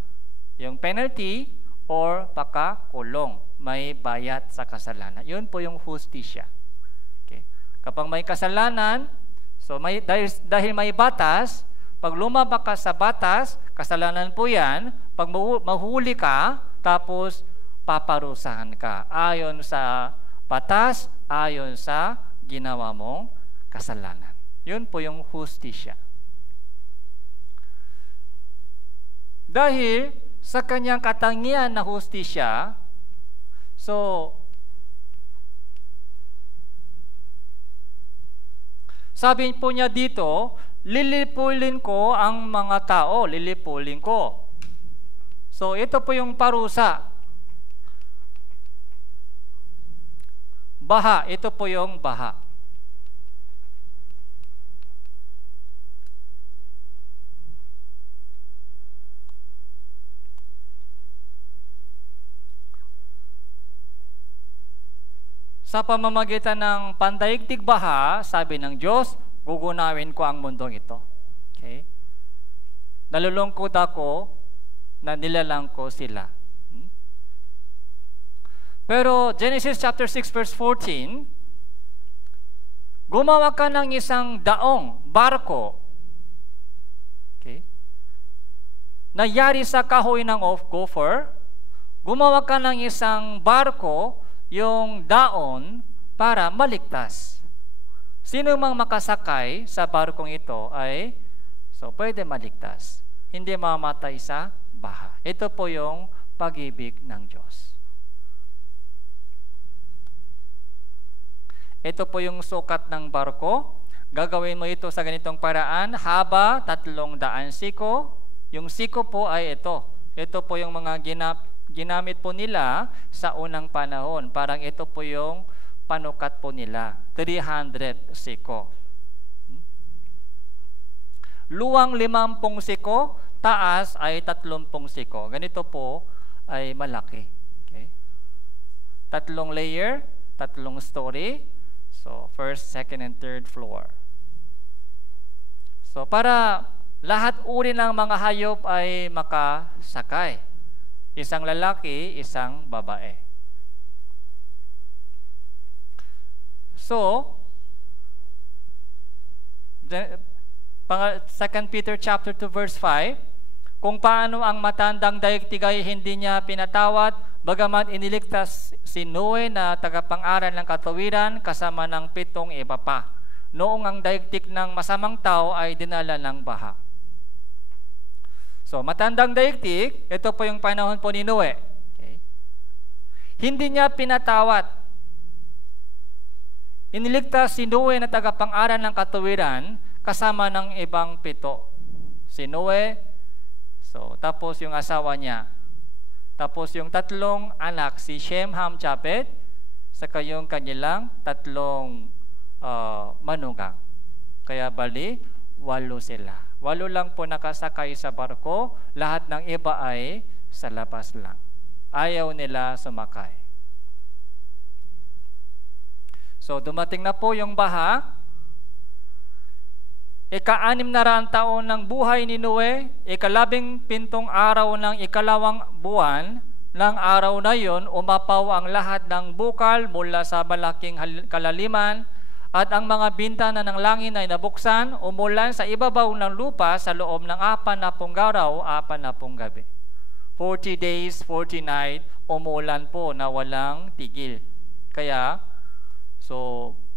Yung penalty or pakakulong. May bayad sa kasalanan. Yun po yung hustisya. Okay. Kapag may kasalanan, so dahil may batas, pag lumabak ka sa batas, kasalanan po yan, pag mahuli ka, tapos paparusahan ka. Ayon sa batas, ayon sa ginawa mong kasalanan. Yun po yung hustisya. Dahil sa kanyang katangian na hustisya, so sabi po niya dito, lilipulin ko ang mga tao, lilipulin ko. So ito po yung parusa. Baha, ito po yung baha. Sa pamamagitan ng pandaigdig baha, sabi ng Diyos, gugunawin ko ang mundong ito. Okay? Nalulungkot ako na nilalang ko sila. Pero Genesis chapter 6 verse 14, gumawa ka ng isang daong, barko, okay, na yari sa kahoy ng gopher. Gumawa ka ng isang barko, yung daon, para maligtas. Sino mang makasakay sa barkong ito ay pwede maligtas. Hindi mamatay sa baha. Ito po yung pag-ibig ng Diyos. Ito po yung sukat ng barko. Gagawin mo ito sa ganitong paraan, haba 300 siko. Yung siko po ay ito. Ito po yung mga ginamit po nila sa unang panahon. Parang ito po yung panukat po nila. 300 siko. Luwang 50 siko, taas ay 30 siko. Ganito po ay malaki. Okay? 3 layer, 3 story. So, first, second, and third floor. So, para lahat uri ng mga hayop ay makasakay. Isang lalaki, isang babae. So, 2 Peter chapter 2 verse 5, kung paano ang matandang daigdig ay hindi niya pinatawad, bagamat iniligtas si Noe na tagapang-aral ng katuwiran kasama ng 7 iba pa, noong ang daigdig ng masamang tao ay dinala ng baha. So, matandang daigdig, ito po yung panahon po ni Noe. Okay? Hindi niya pinatawad. Iniligtas si Noe na tagapang-aral ng katuwiran kasama ng ibang 7. Si Noe, tapos yung asawa niya. Tapos yung 3 anak, si Shem, Ham, Japhet, saka yung kanilang 3 manugang. Kaya bali, 8 sila. 8 lang po nakasakay sa barko, lahat ng iba ay sa labas lang. Ayaw nila sumakay. So dumating na po yung baha. Ika-600 taon ng buhay ni Noe, 17 araw ng 2 buwan ng araw na yon, umapaw ang lahat ng bukal mula sa malaking kalaliman, at ang mga bintana ng langit ay nabuksan, umulan sa ibabaw ng lupa sa loob ng 40 araw, 40 gabi. 40 days, 40 night, umulan po na walang tigil. Kaya,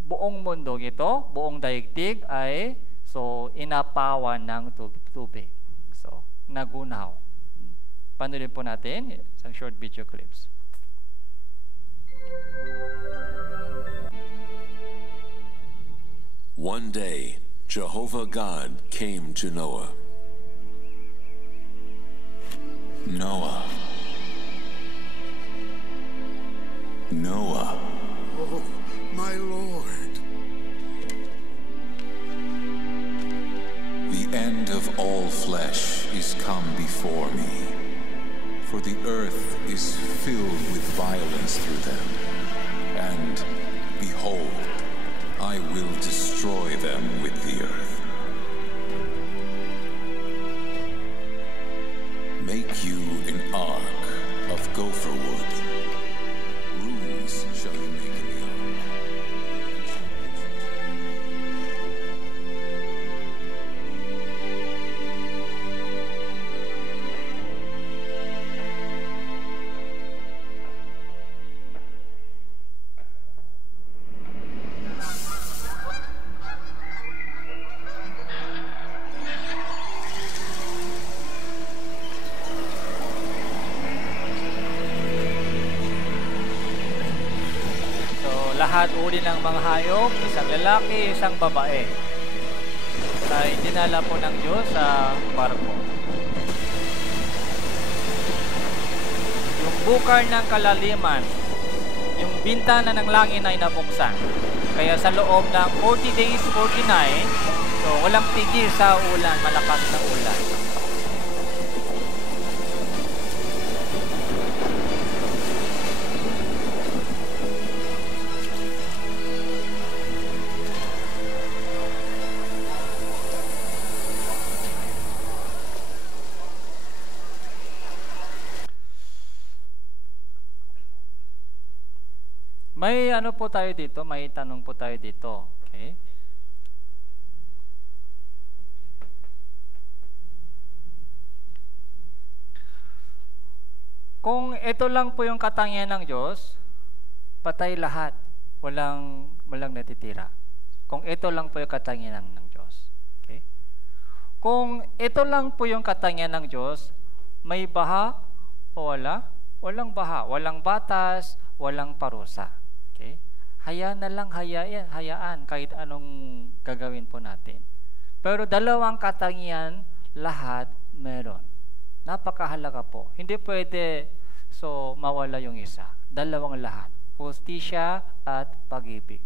buong mundo ito, buong daigdig ay inapawan ng tubig. Nagunaw. Panunin po natin isang short video clips. One day, Jehovah God came to Noah. Noah. Noah. Oh, my Lord. The end of all flesh is come before me, for the earth is filled with violence through them, and behold, I will destroy them with the earth. Make you an ark of gopher wood. Rooms shall you make in the ark. Lahat uri ng mga hayop, isang lalaki, isang babae, ay dinala po ng Diyos sa barko. Yung bukal ng kalaliman, yung bintana ng langit ay nabuksan. Kaya sa loob ng 40 days, 40 nights, walang tigil sa ulan, malakas na ulan. May ano po tayo dito, may tanong po tayo dito. Okay? Kung ito lang po yung katangian ng Diyos, patay lahat. Walang natitira. Kung ito lang po yung katangian ng Diyos. Okay? Kung ito lang po yung katangian ng Diyos, may baha o wala? Walang baha, walang batas, walang parusa. Okay? Hayaan na lang, hayaan kahit anong gagawin po natin. Pero dalawang katangian, lahat meron. Napakahalaga po. Hindi pwede mawala yung isa. Dalawang lahat. Hustisya at pag-ibig.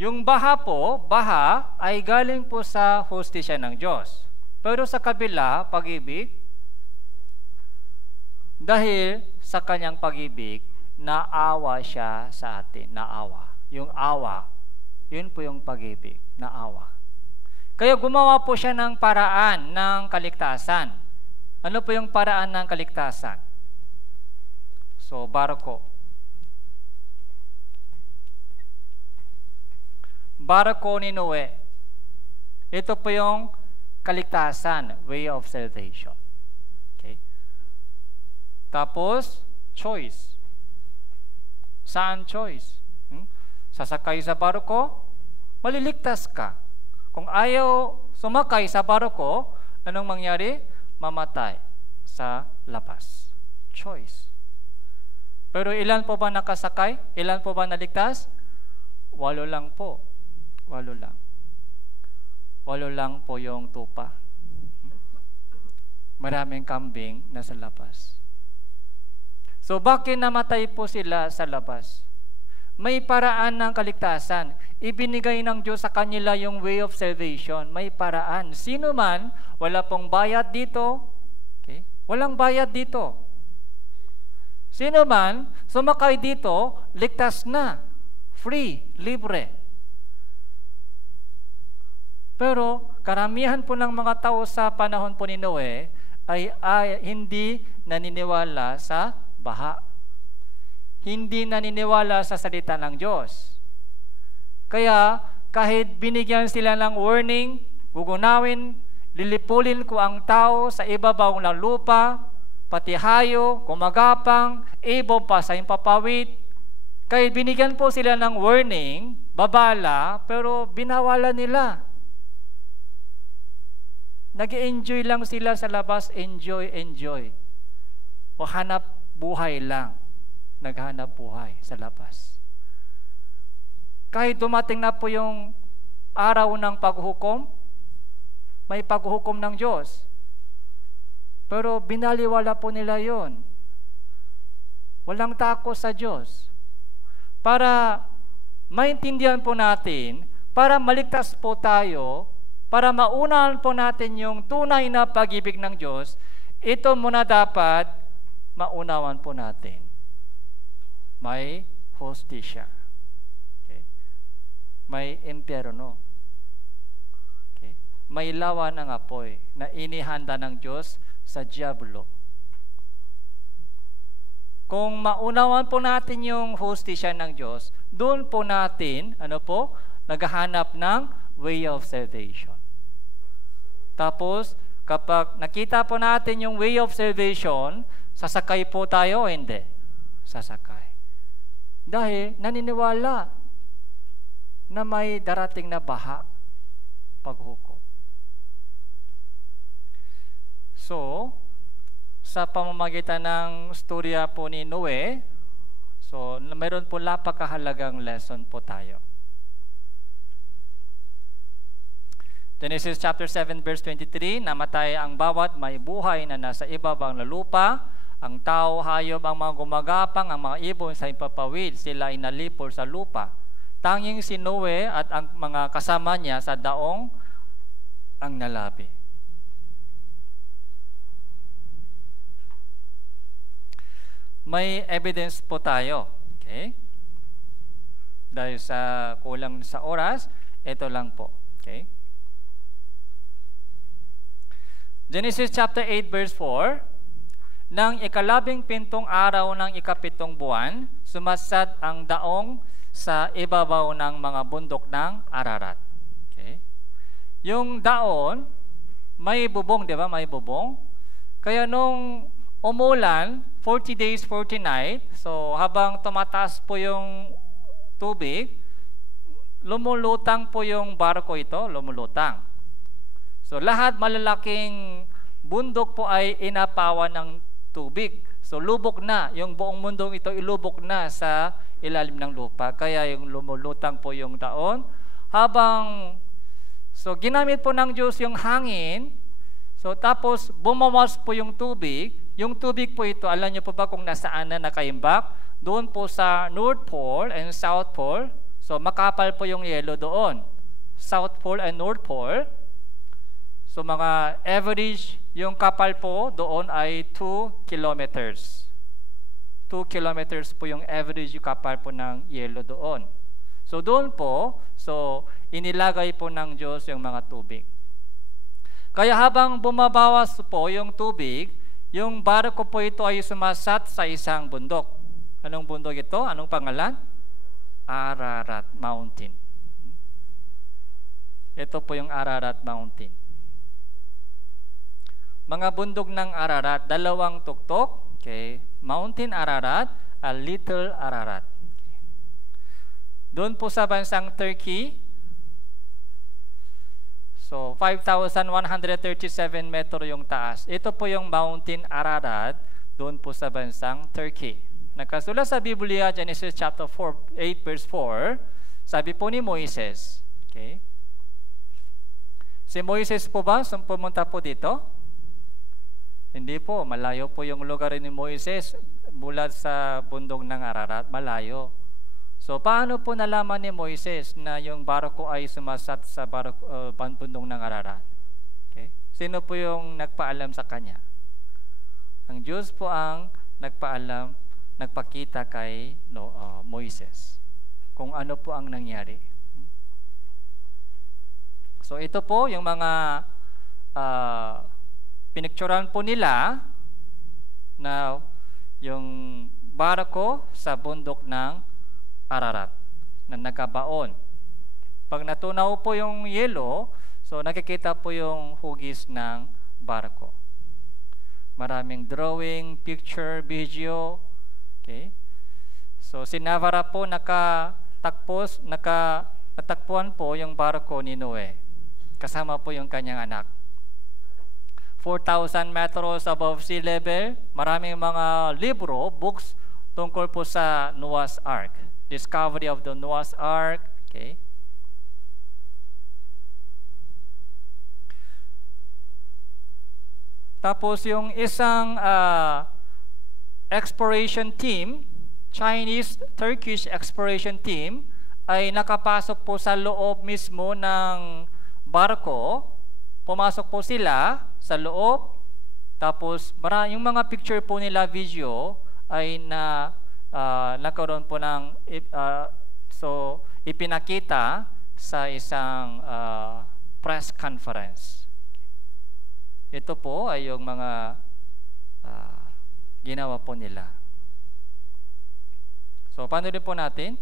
Yung baha ay galing po sa hustisya ng Diyos. Pero sa kabila, pag-ibig, dahil sa kanyang pag-ibig, naawa siya sa atin. Naawa. Yung awa, yun po yung pag-ibig. Naawa. Kaya gumawa po siya ng paraan ng kaligtasan. Ano po yung paraan ng kaligtasan? Barko. Barko ni Noe. Ito po yung kaligtasan, way of salvation. Okay? Tapos, choice. Saan choice? Sasakay sa barko, maliligtas ka. Kung ayaw sumakay sa barko, anong mangyari? Mamatay sa labas. Choice. Pero ilan po ba nakasakay? Ilan po ba naligtas? 8 lang po. 8 lang. 8 lang po yung tupa. Maraming kambing nasa labas. So bakit namatay po sila sa labas? May paraan ng kaligtasan. Ibinigay ng Diyos sa kanila yung way of salvation. May paraan. Sino man, wala pong bayad dito. Okay? Walang bayad dito. Sino man, sumakay dito, ligtas na. Free, libre. Pero karamihan po ng mga tao sa panahon po ni Noe ay hindi naniniwala sa baha. Hindi naniniwala sa salita ng Diyos. Kaya kahit binigyan sila ng warning, gugunawin, lilipulin ko ang tao sa ibabaw ng lupa, pati hayo, kumagapang, ibon pa sa impapawid. Kahit binigyan po sila ng warning, babala, pero binawalan nila. Nag-enjoy lang sila sa labas, enjoy. O hanap buhay lang. Naghanap buhay sa labas. Kahit dumating na po yung araw ng paghukom, may paghukom ng Diyos. Pero binaliwala po nila yon. Walang takot sa Diyos. Para maintindihan po natin, para maligtas po tayo, para maunahan po natin yung tunay na pag-ibig ng Diyos, ito muna dapat maunawan po natin. May hostisya. Okay? May impyerno. Okay? May lawa ng apoy na inihanda ng Diyos sa diablo. Kung maunawan po natin yung hostisya ng Diyos, doon po natin, naghahanap ng way of salvation. Tapos, kapag nakita po natin yung way of salvation, sasakay po tayo o hindi? Sasakay. Dahil naniniwala na may darating na baha, paghukom. So, sa pamamagitan ng storya po ni Noe, so mayroon po napakahalagang lesson po tayo. Genesis chapter 7 verse 23, namatay ang bawat may buhay na nasa ibabaw ng lupa, ang tao, hayop, ang mga gumagapang, ang mga ibon sa impapawid, sila ay nalipol sa lupa. Tanging si Noe at ang mga kasama niya sa daong ang nalabi. May evidence po tayo. Okay? Dahil sa kulang sa oras, ito lang po. Okay? Genesis chapter 8 verse 4, nang 15 araw ng 17 buwan, sumasad ang daong sa ibabaw ng mga bundok ng Ararat. Okay? Yung daon, may bubong, di ba? May bubong. Kaya nung umulan, 40 days, 40 nights, so habang tumataas po yung tubig, lumulutang po yung barko ito, lumulutang. So lahat malalaking bundok po ay inapawan ng tubig. So lubog na, yung buong mundong ito ilubog na sa ilalim ng lupa. Kaya yung lumulutang po yung daon. So ginamit po ng Diyos yung hangin. So tapos bumawas po yung tubig. Yung tubig po ito, alam niyo po ba kung nasaan na nakaimbak? Doon po sa North Pole and South Pole. So makapal po yung yelo doon. South Pole and North Pole. So mga average, yung kapal po doon ay 2 kilometers. 2 kilometers po yung average yung kapal po ng yelo doon. So doon po, so inilagay po ng Diyos yung mga tubig. Kaya habang bumabawas po yung tubig, yung barko po ito ay sumasat sa isang bundok. Anong bundok ito? Anong pangalan? Ararat Mountain. Ito po yung Ararat Mountain. Mga bundok ng Ararat, 2 tuktok, okay? Mountain Ararat at Little Ararat. Okay. Doon po sa bansang Turkey, so 5,137 metro yung taas. Ito po yung Mountain Ararat, doon po sa bansang Turkey. nakasulat sa Biblia, Genesis chapter 8 verse 4, sabi po ni Moises, okay? Si Moises po ba pumunta po dito? Hindi po, malayo po yung lugar ni Moises mula sa bundok ng Ararat, malayo. So paano po nalaman ni Moises na yung barko ay sumasat sa bundok ng Ararat? Okay? Sino po yung nagpaalam sa kanya? Ang Diyos po ang nagpaalam, nagpakita kay Moises kung ano po ang nangyari. So ito po yung mga pinicturan po nila na yung barko sa bundok ng Ararat na nakabaon. Pag natunaw po yung yelo, so nakikita po yung hugis ng barko. Maraming drawing, picture, video. Okay? So si Navarra po natakpuan po yung barko ni Noe. Kasama po yung kanyang anak. 4,000 meters above sea level, maraming mga libro, books tungkol po sa Noah's Ark. Discovery of the Noah's Ark. Okay. Tapos yung isang exploration team, Chinese-Turkish exploration team, ay nakapasok po sa loob mismo ng barko. Pumasok po sila sa loob. Tapos yung mga picture po nila, video, ay nagkaroon po ng ipinakita sa isang press conference. Ito po ay yung mga ginawa po nila. So paano din po natin?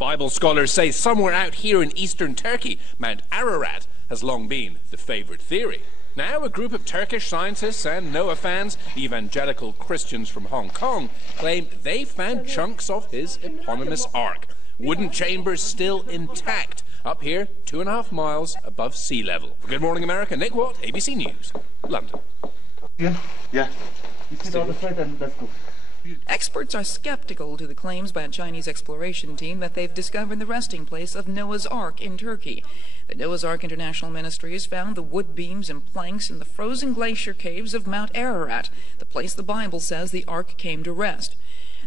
Bible scholars say somewhere out here in eastern Turkey, Mount Ararat has long been the favorite theory. Now, a group of Turkish scientists and Noah fans, evangelical Christians from Hong Kong, claim they found chunks of his eponymous ark, wooden chambers still intact, up here 2.5 miles above sea level. For Good Morning America, Nick Watt, ABC News, London. Yeah. You see the other side and let's go. Experts are skeptical to the claims by a Chinese exploration team that they've discovered the resting place of Noah's Ark in Turkey. The Noah's Ark International Ministries found the wood beams and planks in the frozen glacier caves of Mount Ararat, the place the Bible says the Ark came to rest.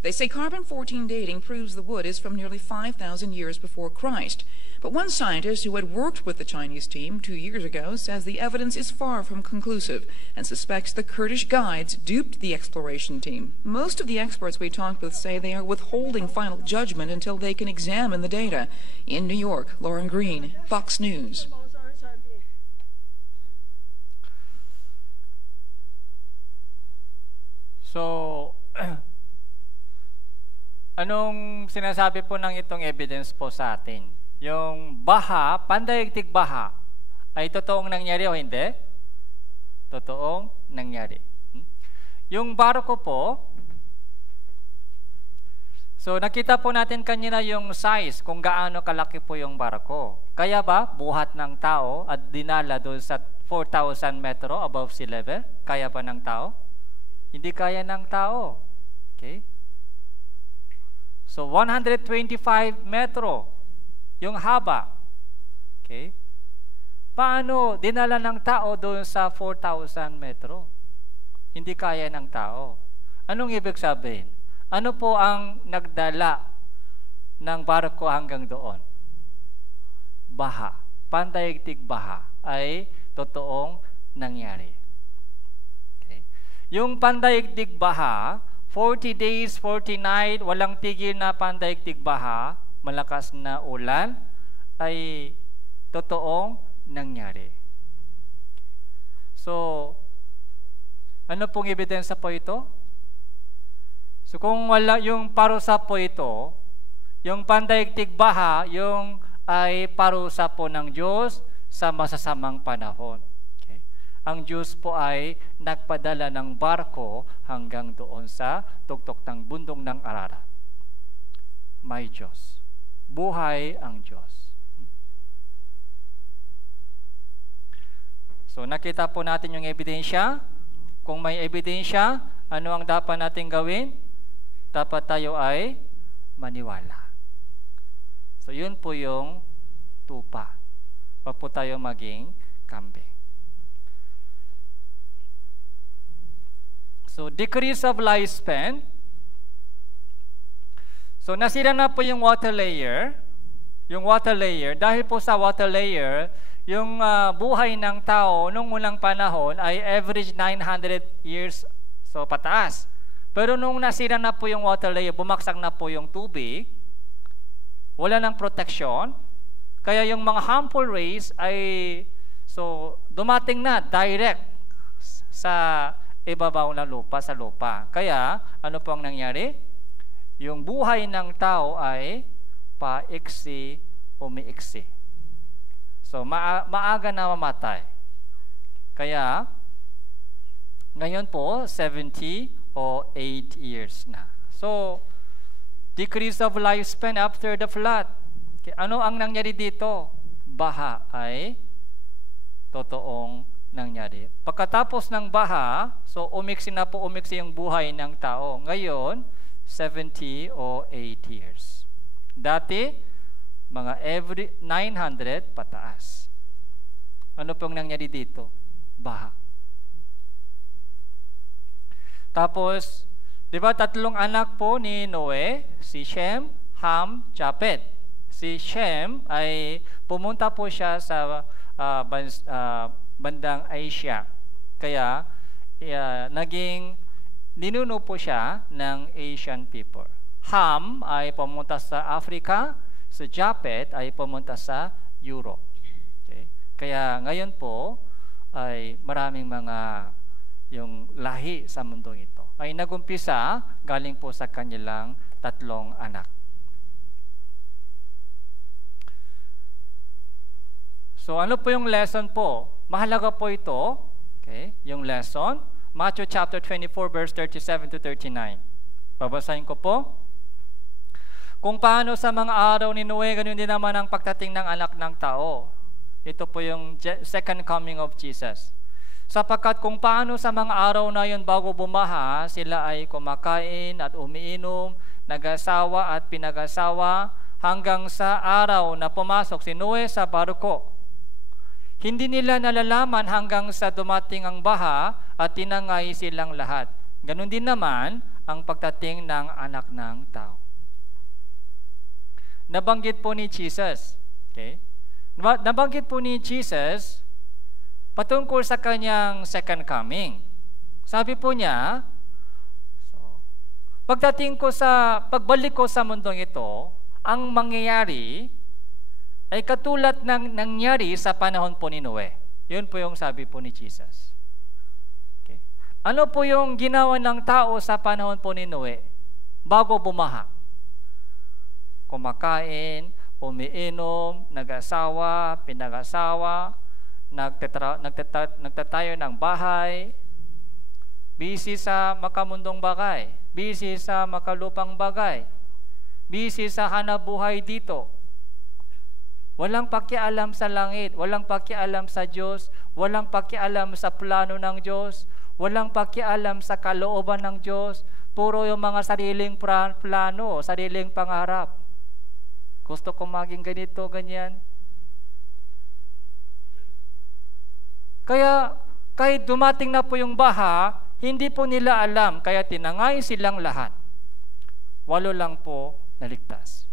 They say carbon-14 dating proves the wood is from nearly 5,000 years before Christ. But one scientist who had worked with the Chinese team 2 years ago says the evidence is far from conclusive and suspects the Kurdish guides duped the exploration team. Most of the experts we talked with say they are withholding final judgment until they can examine the data. In New York, Lauren Green, Fox News. So, anong sinasabi po ng itong evidence po sa atin? Yung baha, pandaigdig baha, ay totoong nangyari o hindi? Totoong nangyari. Yung barko po, so nakita po natin kanina yung size, kung gaano kalaki po yung barko. Kaya ba buhat ng tao at dinala doon sa 4,000 metro above sea level? Kaya ba ng tao? Hindi kaya ng tao. Okay? So 125 metro yung haba. Okay? Paano dinala ng tao doon sa 4,000 metro? Hindi kaya ng tao. Anong ibig sabihin? Ano po ang nagdala ng barko hanggang doon? Baha. Pandaigdig baha ay totoong nangyari. Okay? Yung pandaigdig baha, 40 days, 40 nights, walang tigil na pandaigdig baha, malakas na ulan, ay totoong nangyari. So, ano pong ebidensya po ito? So, kung wala yung parusa po ito, yung pandaigdig baha, yung ay parusa po ng Diyos sa masasamang panahon. Okay? Ang Diyos po ay nagpadala ng barko hanggang doon sa tuktok ng bundok ng Ararat. May Diyos. Buhay ang Diyos. So nakita po natin yung ebidensya. Kung may ebidensya, ano ang dapat natin gawin? Dapat tayo ay maniwala. So yun po yung tupa. Wag po tayo maging kambing. So decrease of lifespan. So nasira na po yung water layer. Yung water layer, dahil po sa water layer, yung buhay ng tao nung unang panahon ay average 900 years so pataas. Pero nung nasira na po yung water layer, bumaksak na po yung tubig, wala nang protection, kaya yung mga harmful rays ay so dumating na direct sa ibabaw ng lupa, sa lupa. Kaya ano po ang nangyari? Yung buhay ng tao ay paiksi, umiiksi. So maaga na mamatay. Kaya ngayon po 70 o 8 years na. So decrease of lifespan after the flood. Ano ang nangyari dito? Baha ay totoong nangyari. Pagkatapos ng baha, so umiksi yung buhay ng tao. Ngayon 70 o 8 years. Dati, mga every 900 pataas. Ano pong nangyari dito? Baha. Tapos, di ba tatlong anak po ni Noe? Si Shem, Ham, Japhet. Si Shem ay pumunta po siya sa bandang Asia. Kaya, naging ninuno po siya ng Asian people. Ham ay pumunta sa Africa, si Japhet ay pumunta sa Europe. Okay? Kaya ngayon po ay maraming mga yung lahi sa mundong ito. Ay nagumpisa galing po sa kanilang tatlong anak. So ano po yung lesson po? Mahalaga po ito. Okay? Yung lesson, Matthew chapter 24 verse 37 to 39. Babasahin ko po. Kung paano sa mga araw ni Noe, ganun din naman ang pagdating ng anak ng tao. Ito po yung second coming of Jesus. Sapagkat kung paano sa mga araw na yun bago bumaha, sila ay kumakain at umiinom, nag-asawa at pinag-asawa, hanggang sa araw na pumasok si Noe sa barko. Hindi nila nalalaman hanggang sa dumating ang baha at tinangay silang lahat. Ganun din naman ang pagdating ng anak ng tao. Nabanggit po ni Jesus, okay? Nabanggit po ni Jesus patungkol sa kanyang second coming. Sabi po niya, pagbalik ko sa mundong ito, ang mangyayari ay katulad ng nangyari sa panahon po ni Noe. Yun po yung sabi po ni Jesus. Okay. Ano po yung ginawa ng tao sa panahon po ni Noe bago bumaha? Kumakain, umiinom, nag-asawa, pinag-asawa, nagtatayo ng bahay, busy sa makamundong bagay, busy sa makalupang bagay, busy sa hanapbuhay dito. Walang pakialam sa langit, walang pakialam sa Diyos, walang pakialam sa plano ng Diyos, walang pakialam sa kalooban ng Diyos, puro yung mga sariling plano, sariling pangarap. Gusto ko maging ganito, ganyan. Kaya kahit dumating na po yung baha, hindi po nila alam, kaya tinangay silang lahat. 8 lang po naligtas.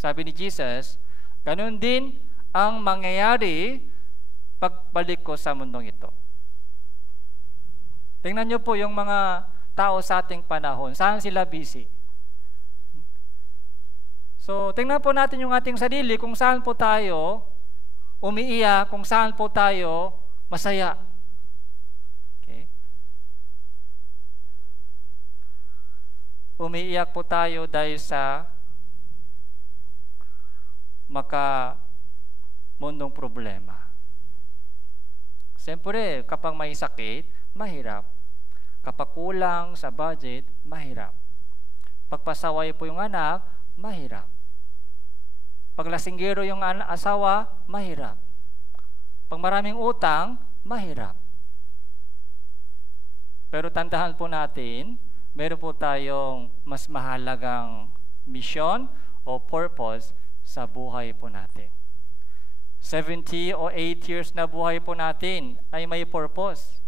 Sabi ni Jesus, ganun din ang mangyayari pagbalik ko sa mundong ito. Tingnan niyo po yung mga tao sa ating panahon, saan sila busy? So, tingnan po natin yung ating sarili, kung saan po tayo umiiyak, kung saan po tayo masaya. Okay? Umiiyak po tayo dahil sa mundong problema. Siyempre, kapag may sakit, mahirap. Kapag kulang sa budget, mahirap. Pagpasaway po yung anak, mahirap. Pag lasinggero yung asawa, mahirap. Pag maraming utang, mahirap. Pero tandahan po natin, meron po tayong mas mahalagang mission o purpose sa buhay po natin. 70 o 8 years na buhay po natin ay may purpose.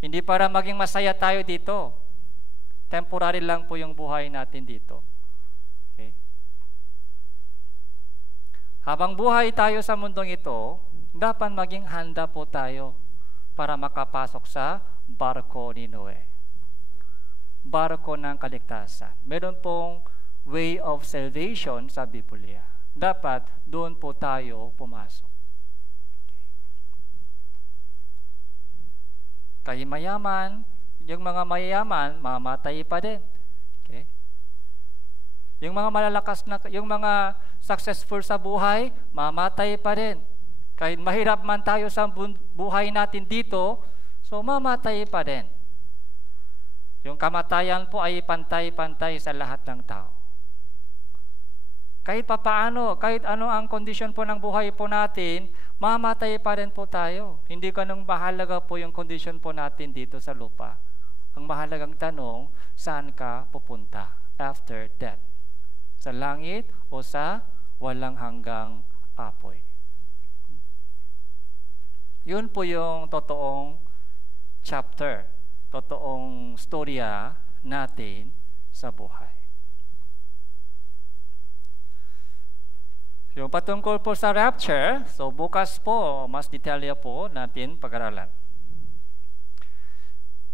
Hindi para maging masaya tayo dito. Temporary lang po yung buhay natin dito. Okay? Habang buhay tayo sa mundong ito, dapat maging handa po tayo para makapasok sa barko ni Noe. Barko ng kaligtasan. Meron pong way of salvation sa Biblia. Dapat doon po tayo pumasok. Kaya mayaman, yung mga mayayaman, mamatay pa din. Okay? Yung mga malalakas na, yung mga successful sa buhay, mamatay pa din. Kahit mahirap man tayo sa buhay natin dito, so mamatay pa din. Yung kamatayan po ay pantay-pantay sa lahat ng tao. Kahit papaano, kahit ano ang kondisyon po ng buhay po natin, mamatay pa rin po tayo. Hindi ganun mahalaga po yung kondisyon po natin dito sa lupa. Ang mahalagang tanong, saan ka pupunta after death? Sa langit o sa walang hanggang apoy? Yun po yung totoong chapter, totoong storya natin sa buhay. Yung patungkol po sa rapture, so bukas po, mas detalya po natin pag-aralan.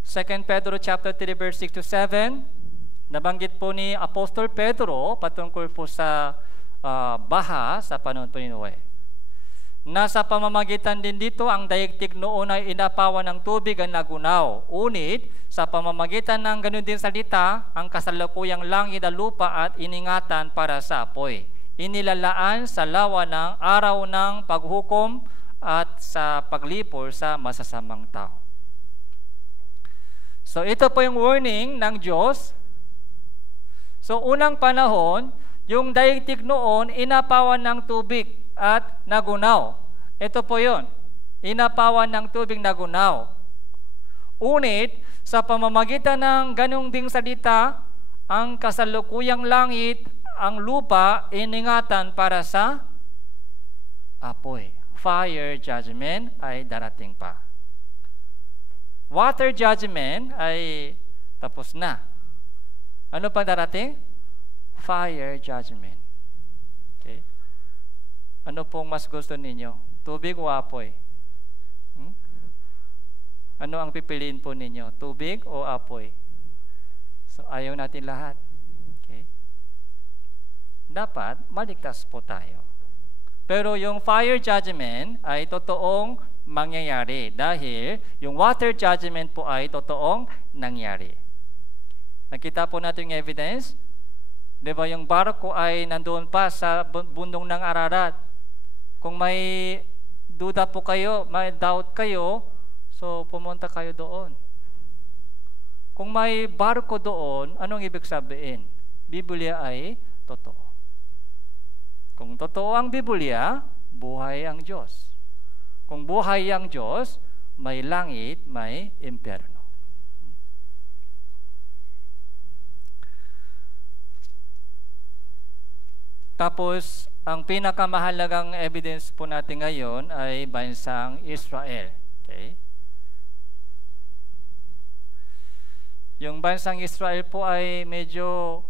2 Pedro chapter 3 verse 6 to 7, nabanggit po ni Apostol Pedro patungkol po sa baha sa panahon po ni Noe. Nasa pamamagitan din dito, ang daigdig noon ay inapawan ng tubig ang nagunaw. Unit, sa pamamagitan ng ganun din salita, ang kasalukuyang langit at lupa at iningatan para sa apoy. Inilalaan sa lawa ng araw ng paghukom at sa paglipol sa masasamang tao. So ito po yung warning ng Diyos. So unang panahon, yung daigdig noon, inapawan ng tubig at nagunaw. Ito po yun. Inapawan ng tubig nagunaw. Unit, sa pamamagitan ng ganung ding salita, ang kasalukuyang langit, ang lupa, iningatan para sa apoy. Fire judgment ay darating pa. Water judgment ay tapos na. Ano pa darating? Fire judgment. Okay? Ano pong mas gusto ninyo? Tubig o apoy? Ano ang pipiliin po ninyo? Tubig o apoy? So ayaw natin lahat. Okay? Dapat maligtas po tayo. Pero yung fire judgment ay totoong mangyayari dahil yung water judgment po ay totoong nangyari. Nakita po natin yung evidence. Di ba yung barko ay nandoon pa sa bundong ng Ararat. Kung may duda po kayo, may doubt kayo, so pumunta kayo doon. Kung may barko doon, anong ibig sabihin? Biblia ay totoo. Kung totoo ang Biblia, buhay ang Diyos. Kung buhay ang Diyos, may langit, may impyerno. Tapos, ang pinakamahalagang evidence po natin ngayon ay bansang Israel. Okay? Yung bansang Israel po ay medyo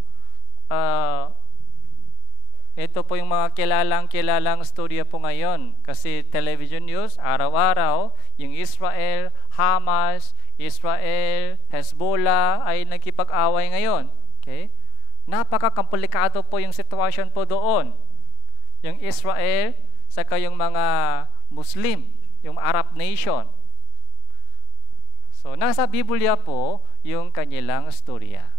ito po yung mga kilalang storya po ngayon. Kasi television news, araw-araw, yung Israel, Hamas, Israel, Hezbollah ay nagkipag-away ngayon. Okay? Napaka-komplikado po yung sitwasyon po doon. Yung Israel, saka yung mga Muslim, yung Arab nation. So, nasa Biblia po yung kanilang storya.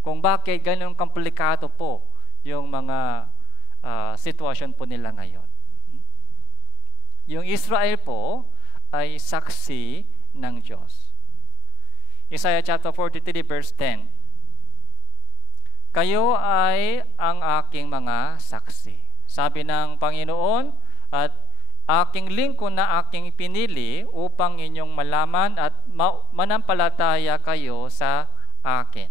Kung bakit ganun komplikado po yung mga sitwasyon po nila ngayon. Yung Israel po ay saksi ng Diyos. Isaiah chapter 43 verse 10. Kayo ay ang aking mga saksi. Sabi ng Panginoon, at aking lingkod na aking pinili upang inyong malaman at manampalataya kayo sa akin.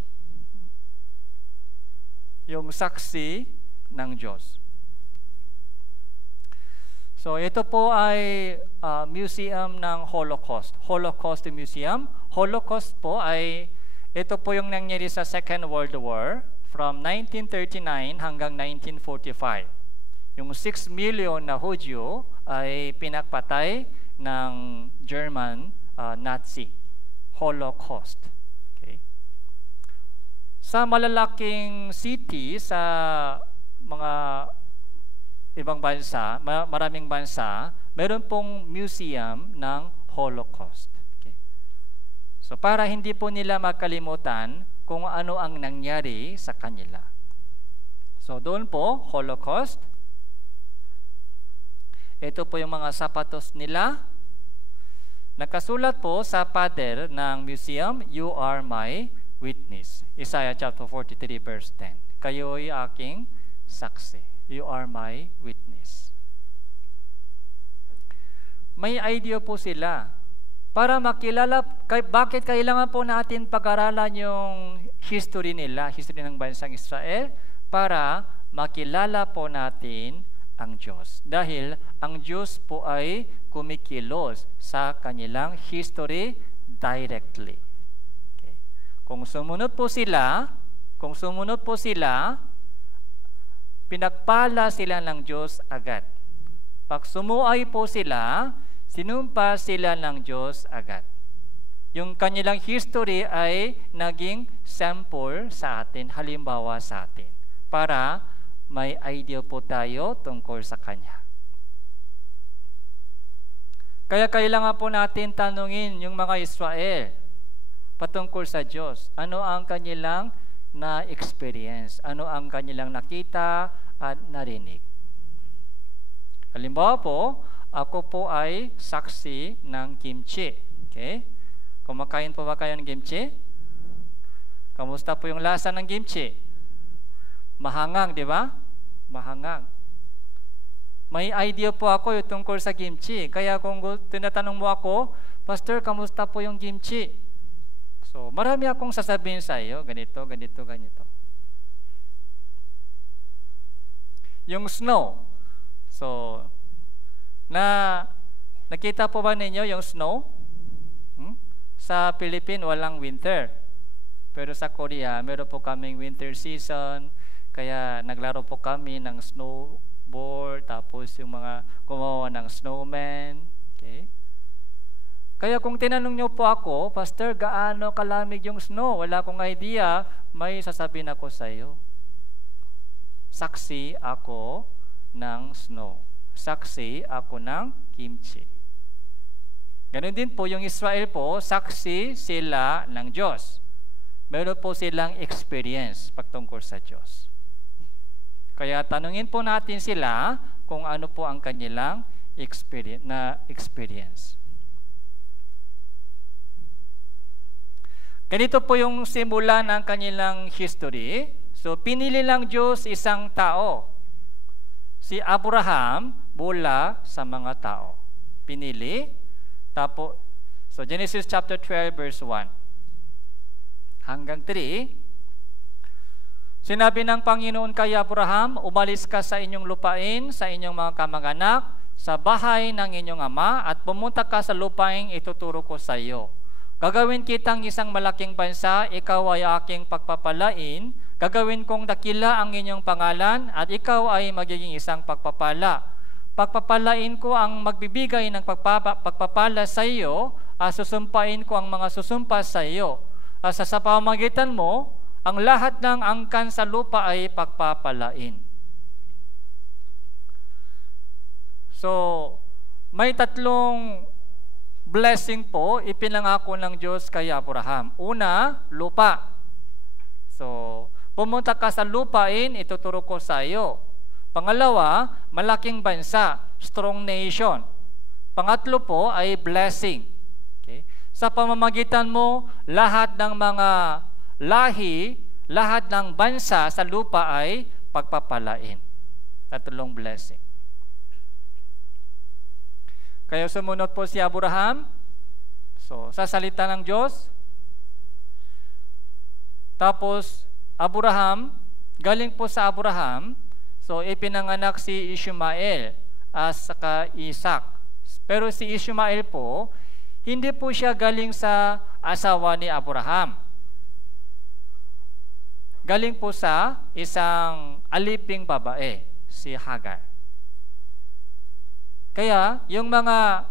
Yung saksi ng Diyos. So ito po ay museum ng Holocaust. Holocaust Museum. Holocaust po ay ito po yung nangyari sa Second World War from 1939 hanggang 1945. Yung 6 million na Hudyo ay pinakpatay ng German Nazi. Holocaust. Okay. Sa malalaking city sa mga ibang bansa, maraming bansa, meron pong museum ng Holocaust. Okay. So para hindi po nila makalimutan kung ano ang nangyari sa kanila. So doon po, Holocaust. Ito po yung mga sapatos nila. Nakasulat po sa pader ng museum, "You are my witness." Isaiah chapter 43 verse 10. Kayo'y aking saksi. You are my witness. May idea po sila. Para makilala, bakit kailangan po natin pag-aralan yung history nila, history ng bansang Israel, para makilala po natin ang Diyos. Dahil ang Diyos po ay kumikilos sa kanilang history directly. Okay. Kung sumunod po sila, pinagpala sila ng Diyos agad. Pag sumuay po sila, sinumpa sila ng Diyos agad. Yung kanilang history ay naging sample sa atin, halimbawa sa atin, para may idea po tayo tungkol sa Kanya. Kaya kailangan po natin tanungin yung mga Israel patungkol sa Diyos. Ano ang kanilang na-experience? Ano ang kanilang nakita at narinig? Halimbawa po, ako po ay saksi ng kimchi. Okay? Kumakain po ba kayo ng kimchi? Kamusta po yung lasa ng kimchi? Mahangang, di ba? Mahangang. May idea po ako yung tungkol sa kimchi. Kaya kung tinatanong mo ako, Pastor, kamusta po yung kimchi? So, marami akong sasabihin sa iyo, ganito. Yung snow. So, nakita po ba ninyo yung snow? Sa Philippines, walang winter. Pero sa Korea, meron po kaming winter season. Kaya naglaro po kami ng snowboard, tapos yung mga gumawa ng snowman. Okay? Kaya kung tinanong nyo po ako, Pastor, gaano kalamig yung snow? Wala akong idea, may sasabihin ako sa iyo. Saksi ako ng snow. Saksi ako ng kimchi. Ganon din po yung Israel po, saksi sila ng Diyos. Meron po silang experience pagtungkol sa Diyos. Kaya tanungin po natin sila kung ano po ang kanilang experience. Ganito po yung simula ng kanilang history. So, pinili lang Diyos isang tao. Si Abraham mula sa mga tao. Pinili. Tapos, so Genesis chapter 12 verse 1 hanggang 3. Sinabi ng Panginoon kay Abraham, umalis ka sa inyong lupain, sa inyong mga kamag-anak, sa bahay ng inyong ama, at pumunta ka sa lupain ituturo ko sa iyo. Gagawin kitang isang malaking bansa, ikaw ay aking pagpapalain, gagawin kong dakila ang inyong pangalan, at ikaw ay magiging isang pagpapala. Pagpapalain ko ang magbibigay ng pagpapala sa iyo, at susumpain ko ang mga susumpa sa iyo. At sa pamamagitan mo, ang lahat ng angkan sa lupa ay pagpapalain. So, may tatlong blessing po ipinangako ng Diyos kay Abraham. Una, lupa. So, pumunta ka sa lupain, ituturo ko sa iyo. Pangalawa, malaking bansa, strong nation. Pangatlo po ay blessing. Okay? Sa pamamagitan mo, lahat ng mga lahi, lahat ng bansa sa lupa ay pagpapalain. Tatlong blessing. Kaya sumunod po si Abraham. So, sa salita ng Diyos. Tapos, galing po sa Abraham, so ipinanganak si Ishmael at saka Isaac. Pero si Ishmael po, hindi po siya galing sa asawa ni Abraham. Galing po sa isang aliping babae, si Hagar. Kaya, yung mga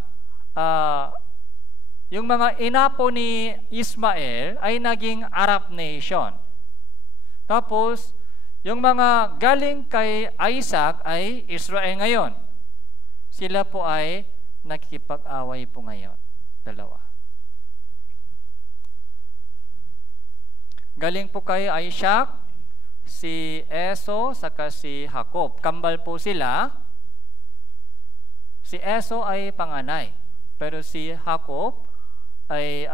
inapo ni Ismael ay naging Arab nation. Tapos, yung mga galing kay Isaac ay Israel ngayon. Sila po ay nakikipag-away po ngayon. Dalawa. Galing po kay Isaac, si Esau, saka si Jacob. Kambal po sila. Si Esau ay panganay, pero si Jacob ay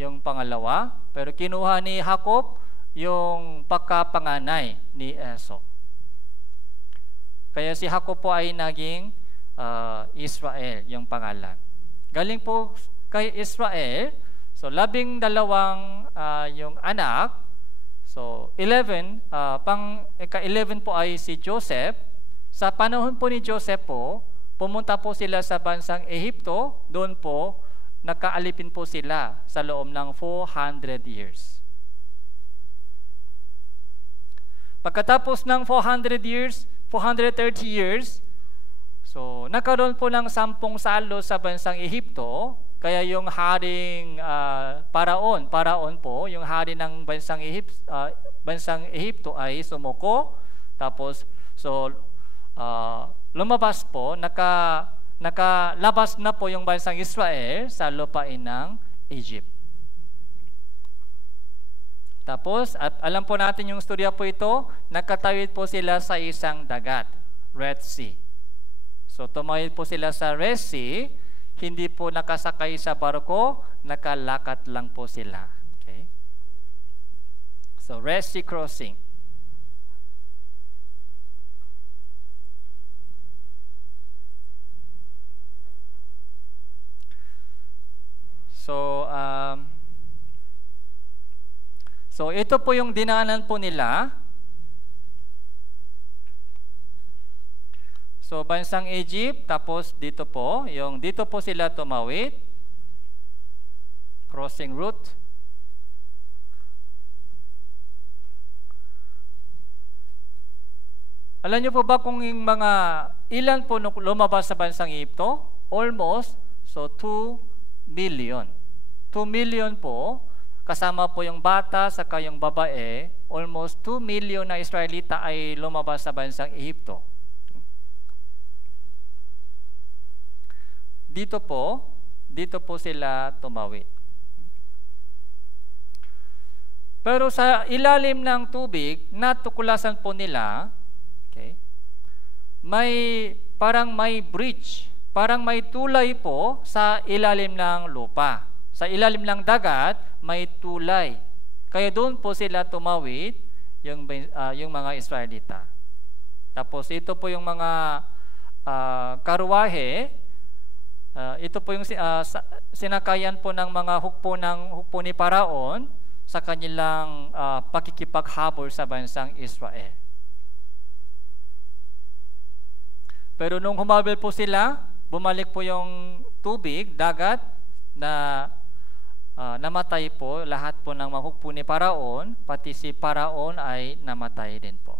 yung pangalawa, pero kinuha ni Jacob yung pagkapanganay ni Esau. Kaya si Jacob po ay naging Israel, yung pangalan. Galing po kay Israel, so 12 yung anak, so 11, ika-11 po ay si Joseph. Sa panahon po ni Joseph po, pumunta po sila sa bansang Ehipto, doon po nakaalipin po sila sa loob ng 400 years. Pagkatapos ng 430 years, so nagkaroon po ng 10 salo sa bansang Ehipto, kaya yung haring Paraon po, yung hari ng bansang Ehipto ay sumuko, tapos lumabas po, nakalabas na po yung bansang Israel sa lupain ng Egypt. Tapos, at alam po natin yung storya po ito, nakatawid po sila sa isang dagat, Red Sea. So, tumawid po sila sa Red Sea, hindi po nakasakay sa barko, nakalakat lang po sila. Okay? So, Red Sea crossing. So ito po yung dinaanan po nila. So bansang Egypt, tapos dito po sila tumawid. Crossing route. Alam niyo po ba kung yung ilan po lumabas sa bansang Egypto? Almost, so 2 million. 2 million po, kasama po yung bata saka yung babae, almost 2 million na Israelita ay lumabas sa bansang Ehipto. Dito po sila tumawid. Pero sa ilalim ng tubig, natuklasan po nila, okay, parang may bridge, parang may tulay po sa ilalim ng lupa. Sa ilalim ng dagat, may tulay. Kaya doon po sila tumawid, yung mga Israelita. Tapos ito po yung mga karwahe. Ito po yung sinakayan po ng mga hukbo ni Paraon sa kanilang pakikipaghabol sa bansang Israel. Pero nung humabol po sila, bumalik po yung tubig, dagat, na namatay po lahat po ng mga hukbo ni Paraon, pati si Paraon ay namatay din po.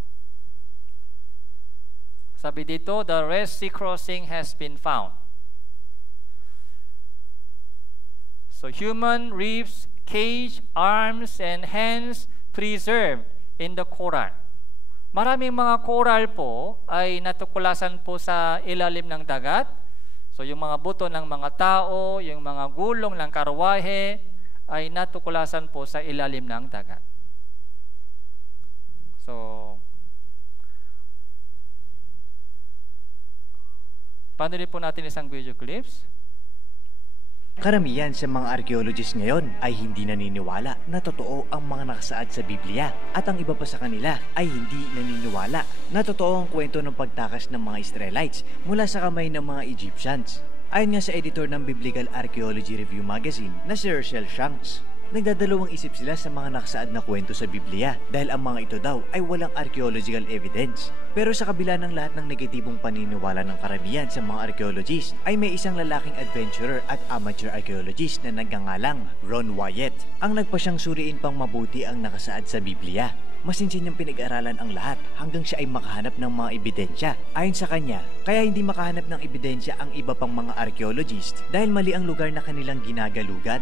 Sabi dito, the Red Sea crossing has been found. So human ribs, cage, arms, and hands preserved in the coral. Maraming mga coral po ay natuklasan po sa ilalim ng dagat. So yung mga buto ng mga tao, yung mga gulong ng karwahe ay natuklasan po sa ilalim ng dagat. So panurin po natin isang video clips. Karamihan sa mga archaeologists ngayon ay hindi naniniwala na totoo ang mga nakasaad sa Biblia at ang iba pa sa kanila ay hindi naniniwala na totoo ang kwento ng pagtakas ng mga Israelites mula sa kamay ng mga Egyptians. Ayon nga sa editor ng Biblical Archaeology Review magazine na si Herschel Shanks, nagdadalawang isip sila sa mga nakasaad na kwento sa Biblia dahil ang mga ito daw ay walang archaeological evidence. Pero sa kabila ng lahat ng negatibong paniniwala ng karamihan sa mga archaeologist, ay may isang lalaking adventurer at amateur archaeologist na nagngangalang Ron Wyatt ang nagpasyang suriin pang mabuti ang nakasaad sa Biblia. Masinsin niyang pinag-aralan ang lahat hanggang siya ay makahanap ng mga ebidensya. Ayon sa kanya, kaya hindi makahanap ng ebidensya ang iba pang mga archaeologist dahil mali ang lugar na kanilang ginagalugad.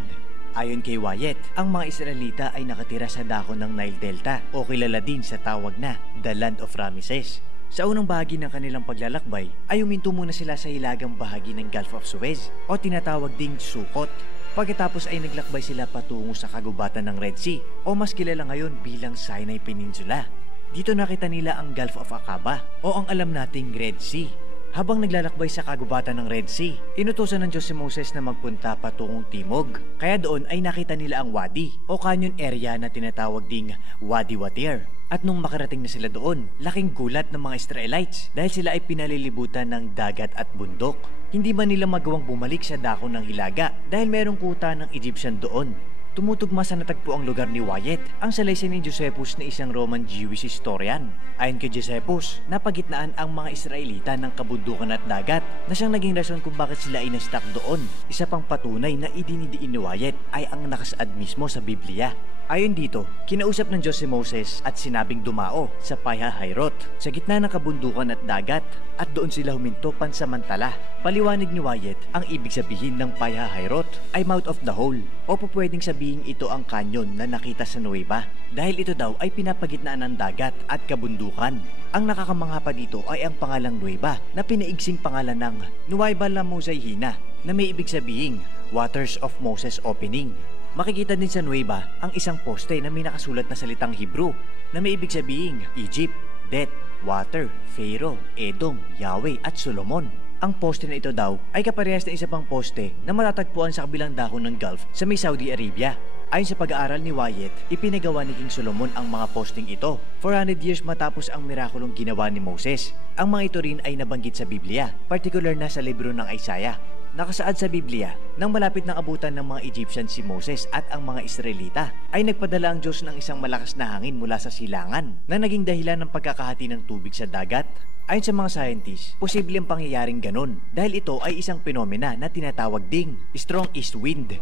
Ayon kay Wyatt, ang mga Israelita ay nakatira sa dako ng Nile Delta o kilala din sa tawag na The Land of Ramesses. Sa unang bahagi ng kanilang paglalakbay ay huminto muna sila sa hilagang bahagi ng Gulf of Suez o tinatawag ding Sukkot. Pagkatapos ay naglakbay sila patungo sa kagubatan ng Red Sea o mas kilala ngayon bilang Sinai Peninsula. Dito nakita nila ang Gulf of Aqaba o ang alam nating Red Sea. Habang naglalakbay sa kagubatan ng Red Sea, inutusan ng Diyos si Moses na magpunta patungong timog. Kaya doon ay nakita nila ang wadi o canyon area na tinatawag ding Wadi Watir. At nung makarating na sila doon, laking gulat ng mga Israelites dahil sila ay pinalilibutan ng dagat at bundok. Hindi man nila magawang bumalik sa dako ng hilaga dahil merong kuta ng Egyptian doon. Tumutugma sa natagpo ang lugar ni Wyatt ang salaysay ni Josephus na isang Roman Jewish historian. Ayon kay Josephus, napagitnaan ang mga Israelita ng kabundukan at dagat na siyang naging rason kung bakit sila ay na-stuck doon. Isa pang patunay na idinidiin ni Wyatt ay ang nakasaad mismo sa Biblia. Ayon dito, kinausap ng Diyos si Moses at sinabing dumao sa Pi-hahiroth sa gitna ng kabundukan at dagat at doon sila huminto pansamantala. Paliwanag ni Wyatt, ang ibig sabihin ng Pi-hahiroth ay mouth of the hole o pwedeng sabihin ito ang kanyon na nakita sa Nueva dahil ito daw ay pinapagitnaan ng dagat at kabundukan. Ang nakakamangha pa dito ay ang pangalang Nueva na pinaigsing pangalan ng Nueva La Mosaihina na may ibig sabihin Waters of Moses Opening. Makikita din sa Nueva ang isang poste na may nakasulat na salitang Hebrew na may ibig sabihin Egypt, Death, Water, Pharaoh, Edom, Yahweh at Solomon. Ang poste na ito daw ay kaparehas na isa pang poste na matatagpuan sa kabilang dahon ng Gulf sa may Saudi Arabia. Ayon sa pag-aaral ni Wyatt, ipinagawa ni King Solomon ang mga posting ito 400 years matapos ang mirakulong ginawa ni Moses. Ang mga ito rin ay nabanggit sa Biblia, particular na sa libro ng Isaiah. Nakasaad sa Biblia, nang malapit ng abutan ng mga Egyptian si Moses at ang mga Israelita, ay nagpadala ang Diyos ng isang malakas na hangin mula sa silangan na naging dahilan ng pagkakahati ng tubig sa dagat. Ayon sa mga scientists, posible ang pangyayaring ganon dahil ito ay isang penomena na tinatawag ding strong east wind.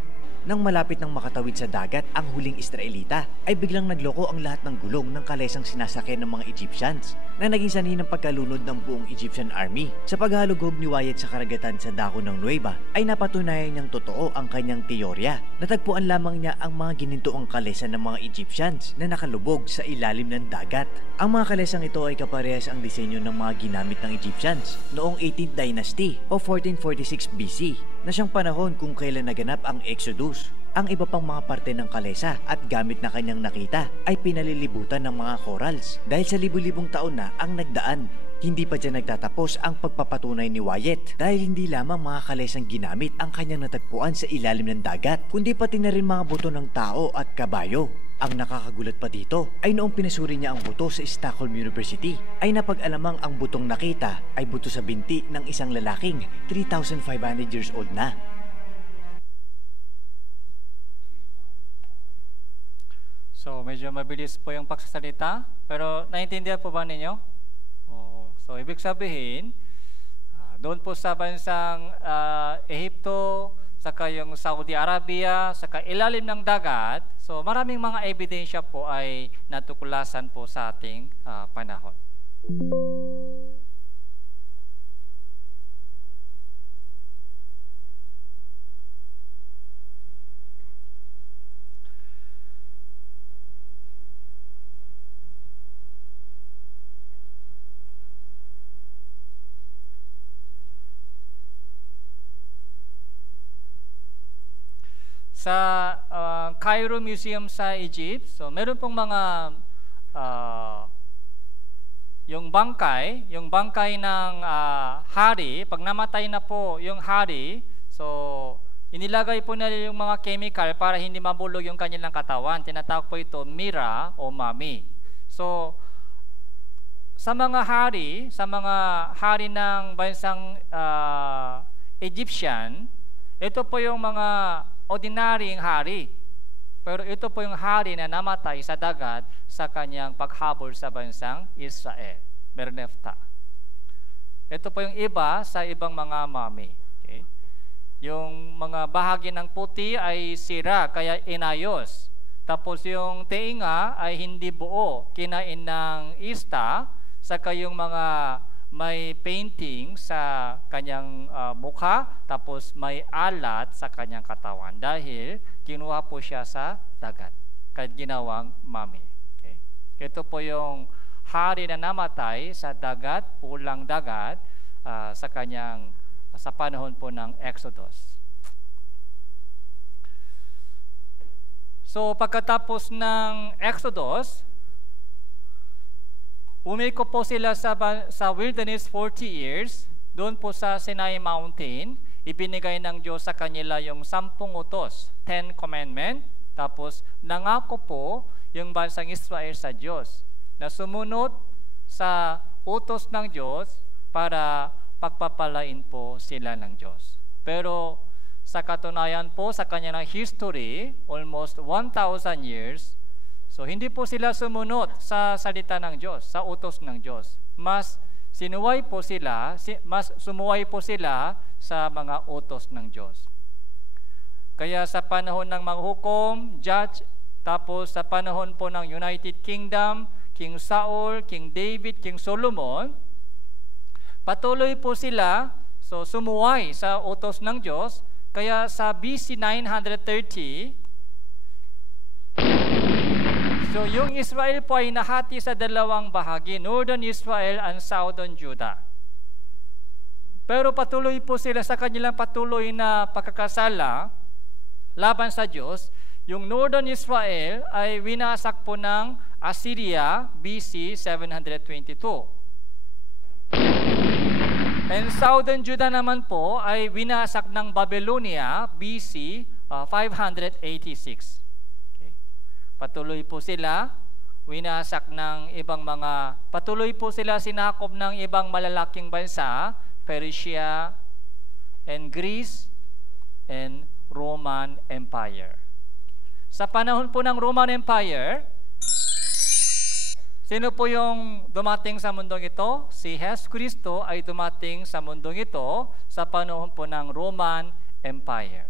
Nang malapit ng makatawid sa dagat ang huling Israelita, ay biglang nagloko ang lahat ng gulong ng kalesang sinasakyan ng mga Egyptians na naging sanhi ng pagkalunod ng buong Egyptian army. Sa paghalughog ni Wyatt sa karagatan sa dako ng Nueva, ay napatunayan niyang totoo ang kanyang teorya. Natagpuan lamang niya ang mga ginintoong kalesa ng mga Egyptians na nakalubog sa ilalim ng dagat. Ang mga kalesang ito ay kaparehas ang disenyo ng mga ginamit ng Egyptians noong 18th Dynasty o 1446 BC na siyang panahon kung kailan naganap ang Exodus. Ang iba pang mga parte ng kalesa at gamit na kanyang nakita ay pinalilibutan ng mga corals dahil sa libu-libong taon na ang nagdaan. Hindi pa dyan nagtatapos ang pagpapatunay ni Wyatt dahil hindi lamang mga kalesang ginamit ang kanyang natagpuan sa ilalim ng dagat, kundi pati na rin mga buto ng tao at kabayo. Ang nakakagulat pa dito ay noong pinasuri niya ang buto sa Stockholm University ay napag-alamang ang butong nakita ay buto sa binti ng isang lalaking 3,500 years old na. So medyo mabilis po yung pagsasalita, pero naiintindihan po ba ninyo? So ibig sabihin, doon po sa bansang Ehipto, saka yung Saudi Arabia, saka ilalim ng dagat, so maraming mga ebidensya po ay natuklasan po sa ating panahon. Sa Cairo Museum sa Egypt, so meron pong mga yung bangkay ng hari, pag namatay na po yung hari, so inilagay po nila yung mga chemical para hindi mabulog yung kanilang katawan. Tinatawag po ito mira o mami. So sa mga hari ng bansang Egyptian, ito po yung mga ordinaryong hari. Pero ito po yung hari na namatay sa dagat sa kanyang paghabol sa bansang Israel, Merneptah. Ito po yung iba sa ibang mga mummy. Okay? Yung mga bahagi ng puti ay sira, kaya inayos. Tapos yung teinga ay hindi buo, kinain ng ista, saka yung mga may painting sa kanyang mukha, tapos may alat sa kanyang katawan dahil kinuha po siya sa dagat, kaya ginawang mummy. Okay? Ito po yung hari na namatay sa dagat, pulang dagat, sa panahon po ng Exodus. So pagkatapos ng Exodus, umiko po sila sa wilderness 40 years, doon po sa Sinai Mountain, ibinigay ng Diyos sa kanila yung 10 utos, 10 commandment, tapos nangako po yung bansang Israel sa Diyos na sumunod sa utos ng Diyos para pagpapalain po sila ng Diyos. Pero sa katunayan po sa kanyang history, almost 1,000 years, so hindi po sila sumunod sa salita ng Diyos, sa utos ng Diyos. Mas sumuway po sila sa mga utos ng Diyos. Kaya sa panahon ng manghukom, judge, tapos sa panahon po ng United Kingdom, King Saul, King David, King Solomon, patuloy po sila sumuway sa utos ng Diyos. Kaya sa BC 930, so yung Israel po ay nahati sa dalawang bahagi, Northern Israel and Southern Judah. Pero patuloy po sila sa kanilang patuloy na pagkakasala laban sa Diyos. Yung Northern Israel ay winasak po ng Assyria BC 722. And Southern Judah naman po ay winasak ng Babylonia BC 586. Okay. Patuloy po sila winasak ng ibang mga, patuloy po sila sinakop ng ibang malalaking bansa, Persia and Greece and Roman Empire. Sa panahon po ng Roman Empire, sino po yung dumating sa mundong ito? Si Jesus Cristo ay dumating sa mundong ito sa panahon po ng Roman Empire.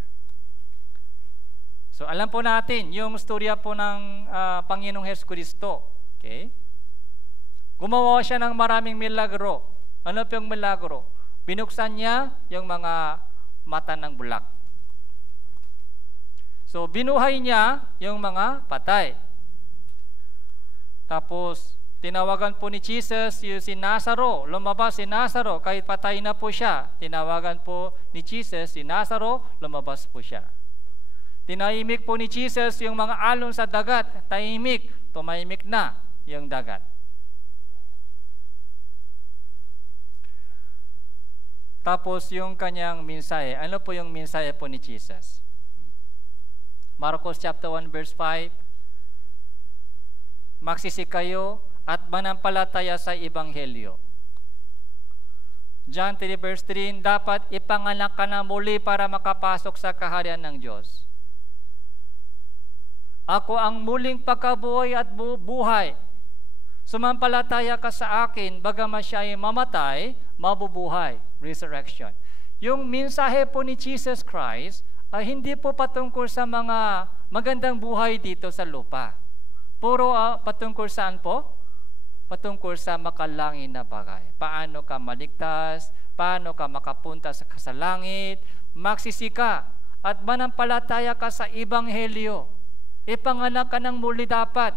So alam po natin yung storya po ng Panginoong Jesus Cristo. Okay? Gumawa siya ng maraming milagro. Ano po yung milagro? Binuksan niya yung mga mata ng bulak. So binuhay niya yung mga patay. Tapos, tinawagan po ni Jesus si Nazaro. Lumabas si Nazaro, kahit patay na po siya. Tinawagan po ni Jesus si Nazaro, lumabas po siya. Tinahimik po ni Jesus yung mga alon sa dagat. Tahimik, tumahimik na yung dagat. Tapos yung kanyang mensahe. Ano po yung mensahe po ni Jesus? Marcos chapter 1 verse 5, magsisi kayo at manampalataya sa Ebanghelyo. John 3 verse 3, dapat ipanganak ka na muli para makapasok sa kaharian ng Diyos. Ako ang muling pagkabuhay at buhay. Sumampalataya ka sa akin, bagaman siya ay mamatay, mabubuhay. Resurrection. Yung mensahe po ni Jesus Christ ay hindi po patungkol sa mga magandang buhay dito sa lupa. Puro patungkol saan po? Patungkol sa makalangin na bagay. Paano ka maligtas, paano ka makapunta sa langit, magsisika at manampalataya ka sa Ebanghelyo. Ipanganak ka ng muli dapat.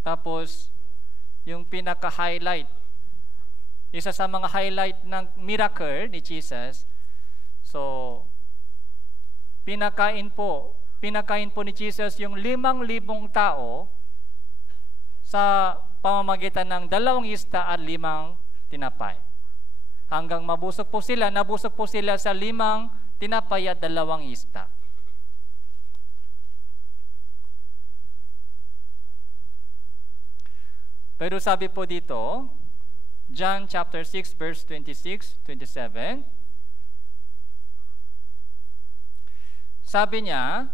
Tapos, yung pinaka-highlight, isa sa mga highlight ng miracle ni Jesus, so, pinakain po ni Jesus yung 5,000 tao sa pamamagitan ng 2 isda at 5 tinapay. Hanggang nabusog po sila sa 5 tinapay at 2 isda. Pero sabi po dito, John chapter 6 verse 26, 27. Sabi niya,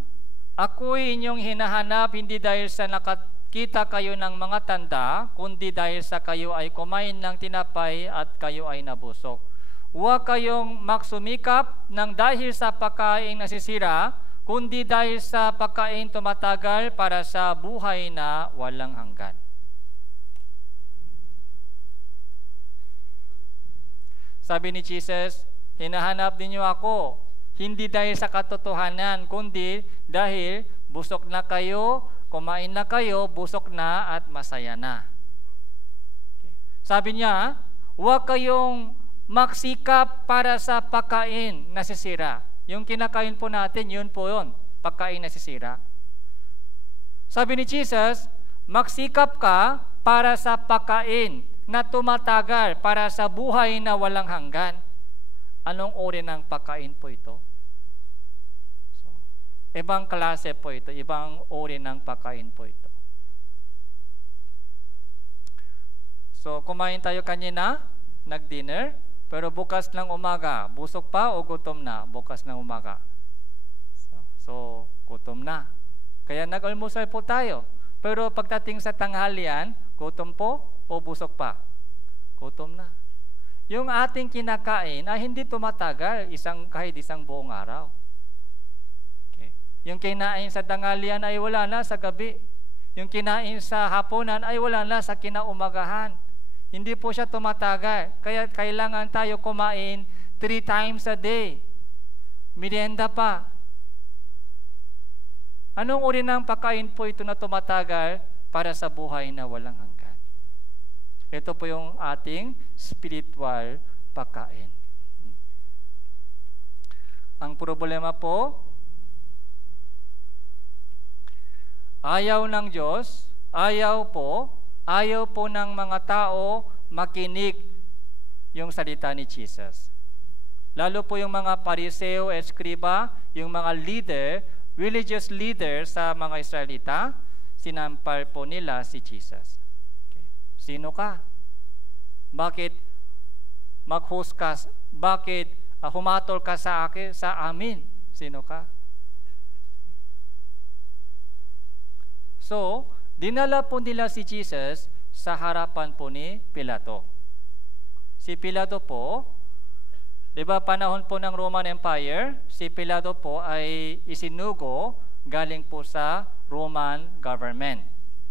ako'y inyong hinahanap hindi dahil sa nakakita kayo ng mga tanda, kundi dahil sa kayo ay kumain ng tinapay at kayo ay nabusog. Huwag kayong magsumikap ng dahil sa pagkain nasisira, kundi dahil sa pagkain tumatagal para sa buhay na walang hanggan. Sabi ni Jesus, hinahanap ninyo ako, hindi dahil sa katotohanan, kundi dahil busog na kayo, kumain na kayo, busog na at masaya na. Okay. Sabi niya, huwag kayong magsikap para sa pagkain nasisira. Yung kinakain po natin, yun po yun, pagkain nasisira. Sabi ni Jesus, magsikap ka para sa pagkain na tumatagal, para sa buhay na walang hanggan. Anong uri ng pagkain po ito? So, ibang klase po ito, ibang uri ng pagkain po ito. So, kumain tayo kanina, nag-dinner, pero bukas ng umaga, busog pa o gutom na? Bukas ng umaga. So gutom na. Kaya nag-almusal po tayo. Pero pagdating sa tanghalian, gutom po o busog pa? Gutom na. Yung ating kinakain ay hindi tumatagal kahit isang buong araw. Okay. Yung kinain sa tanghalian ay wala na sa gabi. Yung kinain sa hapunan ay wala na sa kinaumagahan. Hindi po siya tumatagal. Kaya kailangan tayo kumain 3 times a day. Merienda pa. Anong uri ng pagkain po ito na tumatagal para sa buhay na walang hanggan? Ito po yung ating spiritual pagkain. Ang problema po, ayaw ng Diyos, ayaw po ng mga tao makinig yung salita ni Jesus. Lalo po yung mga Pariseo, Eskriba, yung mga religious leader sa mga Israelita, sinampal po nila si Jesus. Okay. Sino ka? Bakit mag-host ka? Bakit humatol ka sa amin? Sino ka? So, dinala po nila si Jesus sa harapan po ni Pilato. Si Pilato po, di ba panahon po ng Roman Empire, si Pilato po ay isinugo galing po sa Roman government.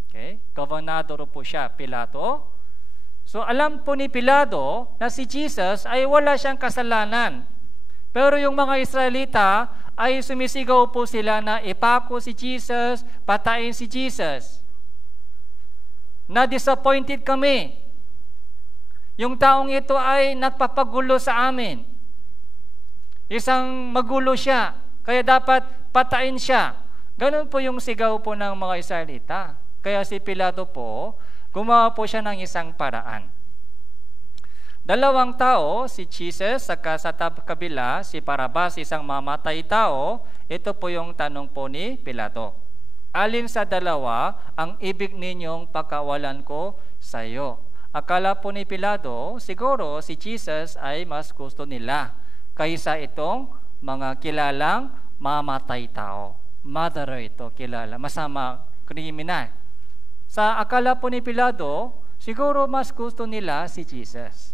Okay? Gobernador po siya, Pilato. So alam po ni Pilato na si Jesus ay wala siyang kasalanan. Pero yung mga Israelita ay sumisigaw po sila na ipako si Jesus, patayin si Jesus. Na-disappointed kami. Yung taong ito ay nagpapagulo sa amin. Isang magulo siya, kaya dapat patayin siya. Ganun po yung sigaw po ng mga Israelita. Kaya si Pilato po, gumawa po siya ng isang paraan. 2 tao, si Jesus, saka sa kabila, si Barrabas, isang mamatay tao. Ito po yung tanong po ni Pilato. Alin sa dalawa ang ibig ninyong pakawalan ko sa iyo? Akala po ni Pilato, siguro si Jesus ay mas gusto nila kaysa itong mga kilalang mamatay tao. Murderer ito, kilala, masama, kriminal. Sa akala po ni Pilato, siguro mas gusto nila si Jesus.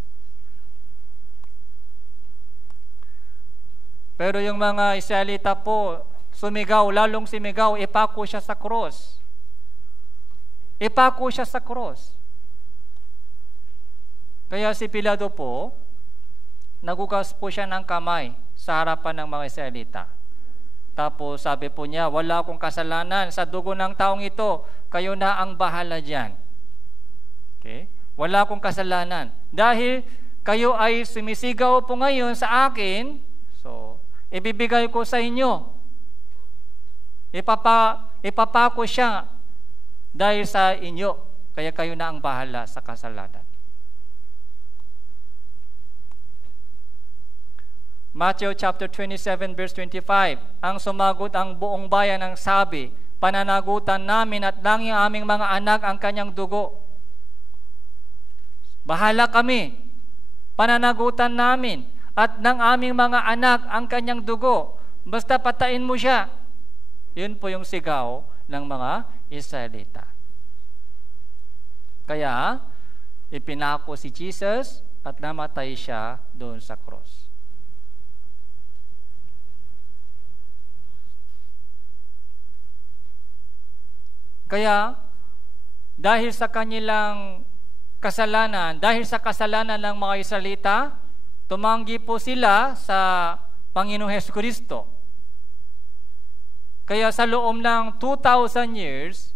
Pero yung mga Israelita po, sumigaw, lalong sumigaw, ipako siya sa cross. Ipako siya sa cross. Kaya si Pilato po, nagugas po siya ng kamay sa harapan ng mga Israelita. Tapos sabi po niya, wala akong kasalanan sa dugo ng taong ito, kayo na ang bahala dyan. Okay? Wala akong kasalanan. Dahil kayo ay sumisigaw po ngayon sa akin, so ibibigay ko sa inyo. Ipapako siya dahil sa inyo. Kaya kayo na ang bahala sa kasalanan. Matthew chapter 27 verse 25. Ang sumagot ang buong bayan ng sabi, pananagutan namin at langing aming mga anak ang kanyang dugo. Bahala kami. Pananagutan namin at ng aming mga anak ang kanyang dugo. Basta patayin mo siya. Yun po yung sigaw ng mga Israelita. Kaya, ipinako si Jesus at namatay siya doon sa cross. Kaya, dahil sa kanilang kasalanan, dahil sa kasalanan ng mga Israelita, tumanggi po sila sa Panginoong Jesucristo. Kaya sa loob ng 2,000 years,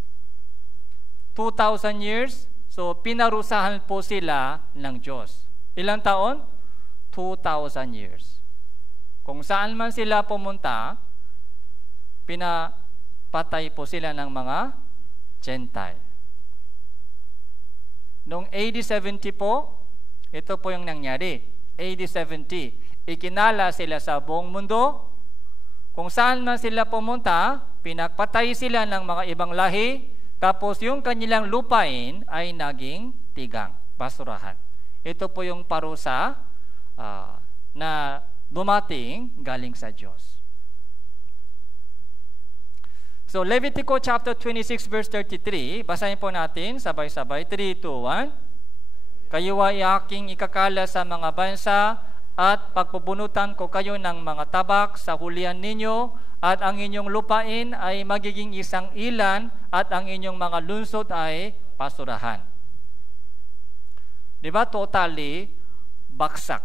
so pinarusahan po sila ng Diyos. Ilang taon? 2,000 years. Kung saan man sila pumunta, pinapatay po sila ng mga Gentile. Noong AD 70 po, ito po yung nangyari. AD 70, ikinala sila sa buong mundo. Kung saan man sila pumunta, pinagpatay sila ng mga ibang lahi, tapos yung kanilang lupain ay naging tigang, basurahan. Ito po yung parusa na dumating galing sa Diyos. So, Levitico chapter 26 verse 33, basahin po natin sabay-sabay, 3, 2, 1. Kayo ay aking ikakala sa mga bansa at pagpupunutan ko kayo ng mga tabak sa hulihan ninyo at ang inyong lupain ay magiging isang ilan at ang inyong mga lungsod ay pasurahan. Diba? Totally baksak.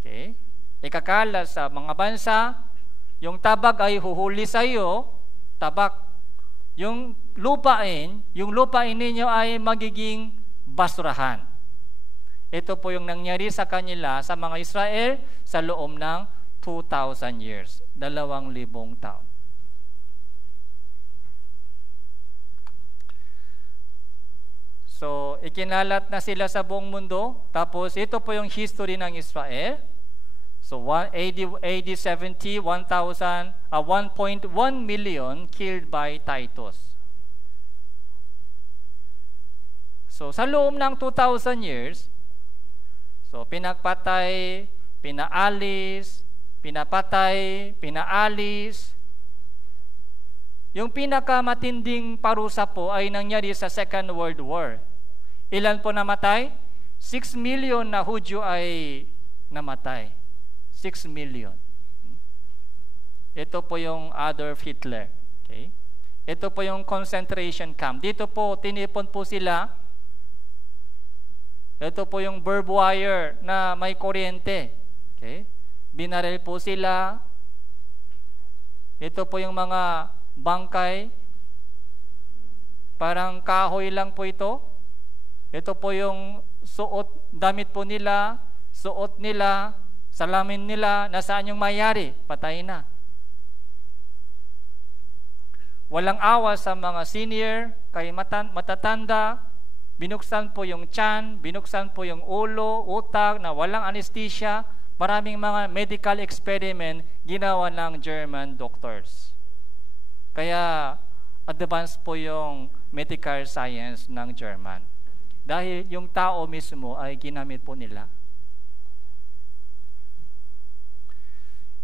Okay? Ikakala sa mga bansa, yung tabak ay huhuli sa iyo, tabak. Yung lupain ninyo ay magiging basurahan. Ito po yung nangyari sa kanila, sa mga Israel, sa loob ng 2,000 years, 2,000 taon. So, ikinalat na sila sa buong mundo. Tapos, ito po yung history ng Israel. So, AD 70, 1.1 million killed by Titus. So, sa loob ng 2,000 years, so, pinagpatay, pinaalis, pinapatay, pinaalis. Yung pinakamatinding parusa po ay nangyari sa Second World War. Ilan po namatay? 6 million na Hudyo ay namatay. 6 million. Ito po yung Adolf Hitler. Okay? Ito po yung concentration camp. Dito po, tinipon po sila. Ito po yung barbed wire na may kuryente. Okay? Binaril po sila. Ito po yung mga bangkay. Parang kahoy lang po ito. Ito po yung damit po nila, suot nila, salamin nila, nasaan yung mayari? Patay na. Walang awa sa mga senior, kay matatanda, binuksan po yung tiyan, binuksan po yung ulo, utak, na walang anesthesia. Maraming mga medical experiment ginawa ng German doctors. Kaya advanced po yung medical science ng German. Dahil yung tao mismo ay ginamit po nila.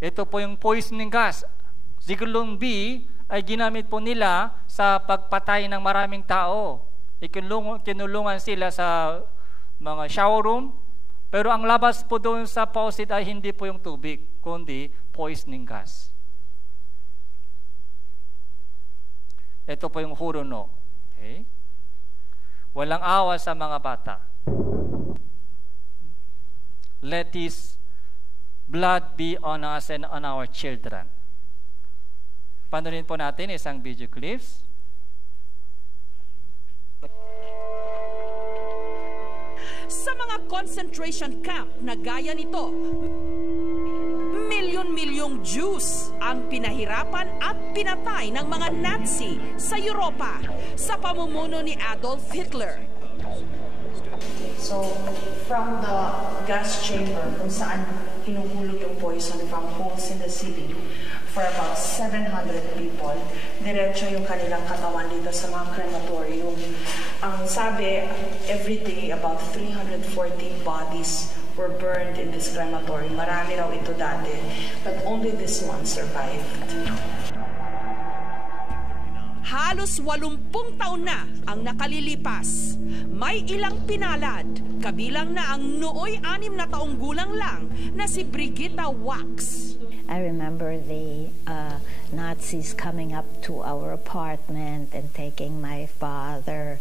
Ito po yung poisoning gas. Zyklon B ay ginamit po nila sa pagpatay ng maraming tao. Kinulungan sila sa mga shower room, pero ang labas po doon sa faucet ay hindi po yung tubig, kundi poisoning gas. Ito po yung Hurono. Okay? Walang awa sa mga bata. Let this blood be on us and on our children. Panorin po natin isang video clips. Sa mga concentration camp na gaya nito, milyon-milyong Jews ang pinahirapan at pinatay ng mga Nazi sa Europa sa pamumuno ni Adolf Hitler. So, from the gas chamber kung saan hinuhulog yung poison from holes in the ceiling, for about 700 people. Diretso yung kanilang katawan dito sa mga crematorium. Ang sabi, every day about 340 bodies were burned in this crematorium. Marami raw ito dati, but only this one survived. Halos 80 taon na ang nakalilipas. May ilang pinalad, kabilang na ang nooy 6 na taong gulang lang na si Brigitta Wax. I remember the Nazis coming up to our apartment and taking my father.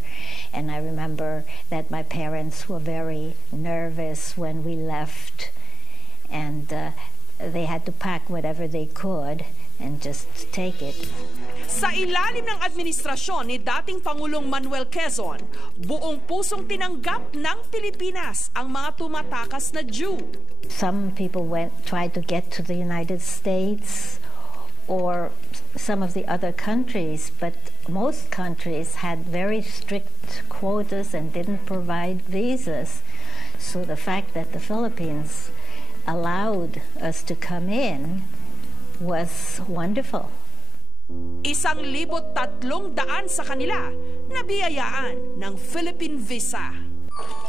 And I remember that my parents were very nervous when we left. And they had to pack whatever they could and just take it. Sa ilalim ng administrasyon ni dating Pangulong Manuel Quezon, buong pusong tinanggap ng Pilipinas ang mga tumatakas na Jew. Some people tried to get to the United States or some of the other countries, but most countries had very strict quotas and didn't provide visas. So the fact that the Philippines allowed us to come in was wonderful. 1,300 sa kanila na biyayaan ng Philippine Visa.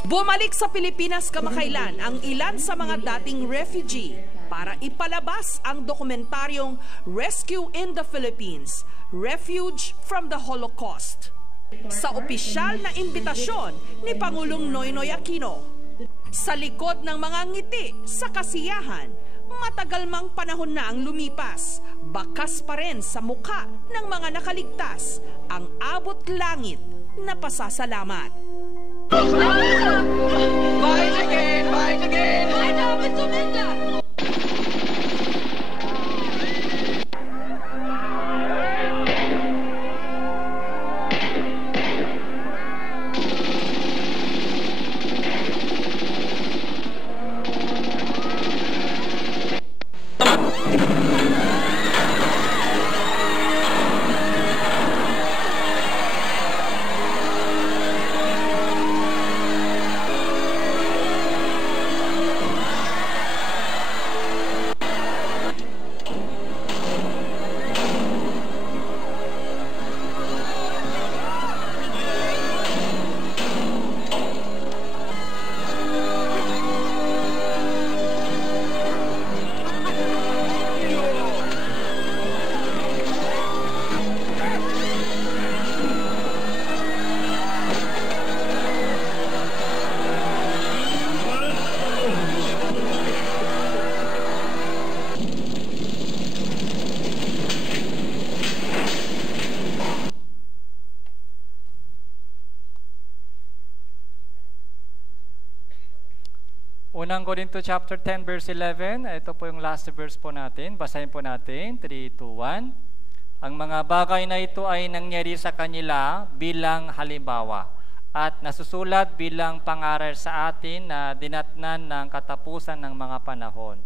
Bumalik sa Pilipinas kamakailan ang ilan sa mga dating refugee para ipalabas ang dokumentaryong Rescue in the Philippines, Refuge from the Holocaust. Sa opisyal na imbitasyon ni Pangulong Noynoy Aquino. Sa likod ng mga ngiti sa kasiyahan, matagal mang panahon na ang lumipas, bakas pa rin sa mukha ng mga nakaligtas ang abot langit na pasasalamat. Fight again! Fight again! Fight up, Mr. Minda! Unang Korinto chapter 10 verse 11, ito po yung last verse po natin. Basahin po natin, 3, 2, 1. Ang mga bagay na ito ay nangyari sa kanila bilang halimbawa at nasusulat bilang pangaral sa atin na dinatnan ng katapusan ng mga panahon.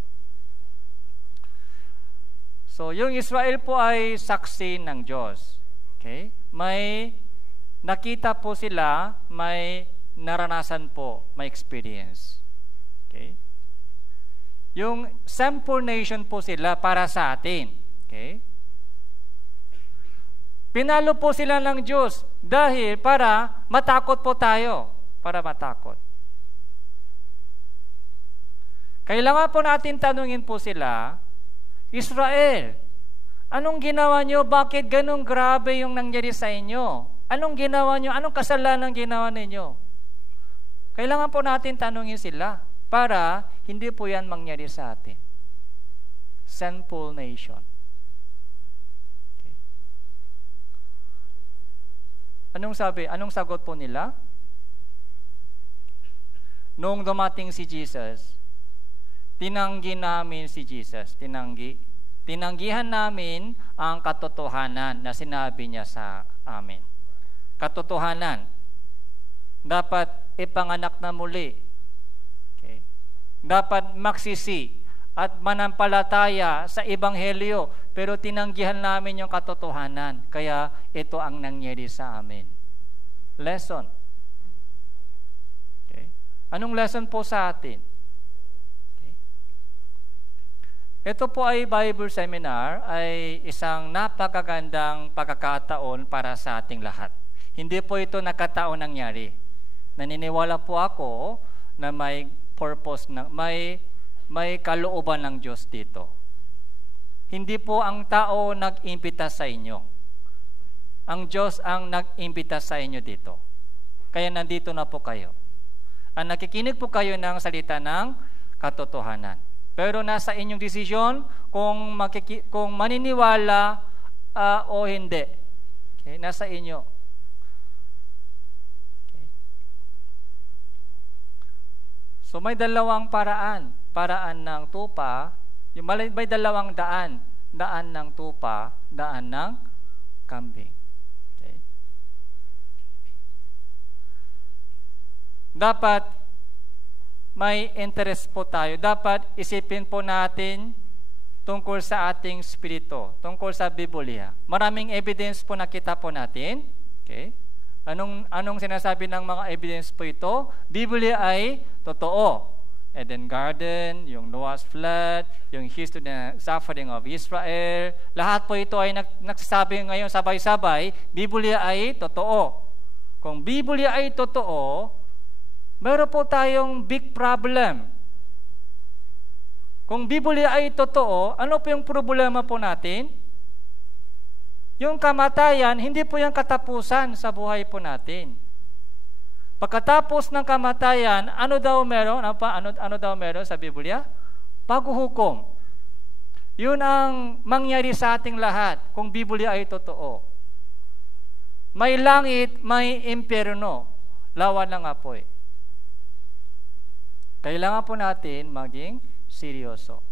So, yung Israel po ay saksi ng Diyos. Okay? May nakita po sila, may naranasan po, may experience. Okay? Yung sample nation po sila para sa atin. Okay? Pinalo po sila ng Diyos dahil para matakot po tayo. Para matakot. Kailangan po natin tanungin po sila, Israel, anong ginawa nyo? Bakit ganun grabe yung nangyari sa inyo? Anong ginawa nyo? Anong kasalanan ginawa ninyo? Kailangan po natin tanungin sila para hindi po yan mangyari sa atin. Sinful nation. Okay. Anong sabi? Anong sagot po nila? Noong dumating si Jesus, tinanggi namin si Jesus. Tinanggihan namin ang katotohanan na sinabi niya sa amin. Katotohanan. Dapat ipanganak na muli. Okay? Dapat magsisi at manampalataya sa Ebanghelyo. Pero tinanggihan namin yung katotohanan. Kaya ito ang nangyari sa amin. Lesson. Okay? Anong lesson po sa atin? Ito po ay Bible Seminar, ay isang napakagandang pagkakataon para sa ating lahat. Hindi po ito nakataon nangyari. Naniniwala po ako na may purpose, may kalooban ng Diyos dito. Hindi po ang tao nag-imbita sa inyo. Ang Diyos ang nag-imbita sa inyo dito. Kaya nandito na po kayo. Ang nakikinig po kayo ng salita ng katotohanan. Pero nasa inyong desisyon kung maniniwala o hindi. Okay? Nasa inyo. Okay. So may dalawang paraan. Paraan ng tupa, may dalawang daan. Daan ng tupa, daan ng kambing. Okay. Dapat may interest po tayo. Dapat isipin po natin tungkol sa ating spirito, tungkol sa Biblia. Maraming evidence po nakita po natin. Okay? Anong sinasabi ng mga evidence po ito? Biblia ay totoo. Eden Garden, yung Noah's Flood, yung history ng suffering of Israel. Lahat po ito ay nagsasabi ngayon sabay-sabay, Biblia ay totoo. Kung Biblia ay totoo, meron po tayong big problem. Kung Biblia ay totoo, ano po yung problema po natin? Yung kamatayan, hindi po yung katapusan sa buhay po natin. Pagkatapos ng kamatayan, ano daw meron? Ano daw meron sa Biblia? Paghuhukom. Yun ang mangyari sa ating lahat kung Biblia ay totoo. May langit, may impyerno. Lawan ng apoy. Kailangan po natin maging seryoso.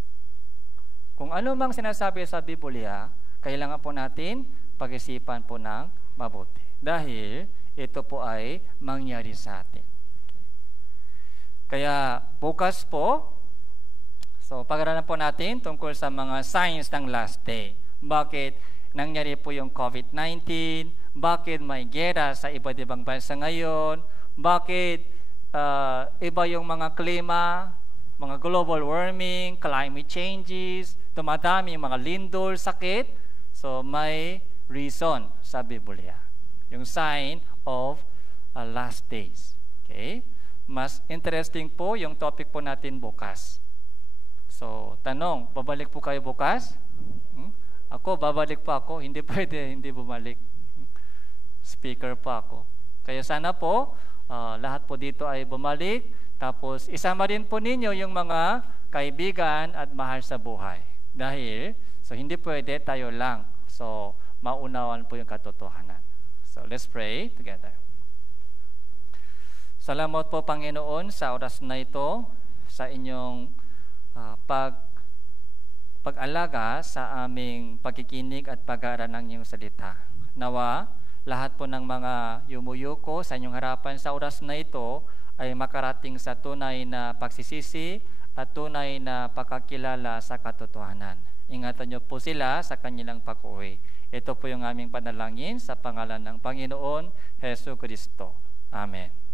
Kung ano mang sinasabi sa Biblia, kailangan po natin pag-isipan po ng mabuti. Dahil ito po ay mangyari sa atin. Kaya bukas po, so pag-aralan po natin tungkol sa mga signs ng last day. Bakit nangyari po yung COVID-19? Bakit may gera sa iba't ibang bansa ngayon? Bakit iba yung mga klima, mga global warming, climate changes, dumadami yung mga lindol, sakit. So may reason sa Biblia. Yung sign of last days. Okay? Mas interesting po yung topic po natin bukas. So, tanong, babalik po kayo bukas? Ako, babalik po ako. Hindi pwede, hindi bumalik. Speaker po ako. Kaya sana po, lahat po dito ay bumalik. Tapos, isama rin po ninyo yung mga kaibigan at mahal sa buhay. Dahil, so hindi pwede tayo lang. So, maunawan po yung katotohanan. So, let's pray together. Salamat po, Panginoon, sa oras na ito, sa inyong pag-alaga sa aming pagkikinig at pag-aaral ng iyong salita. Nawa, lahat po ng mga yumuyuko sa inyong harapan sa oras na ito ay makarating sa tunay na pagsisisi at tunay na pagkakilala sa katotohanan. Ingatan niyo po sila sa kanilang pag-uwi. Ito po yung aming panalangin sa pangalan ng Panginoon Hesus Kristo. Amen.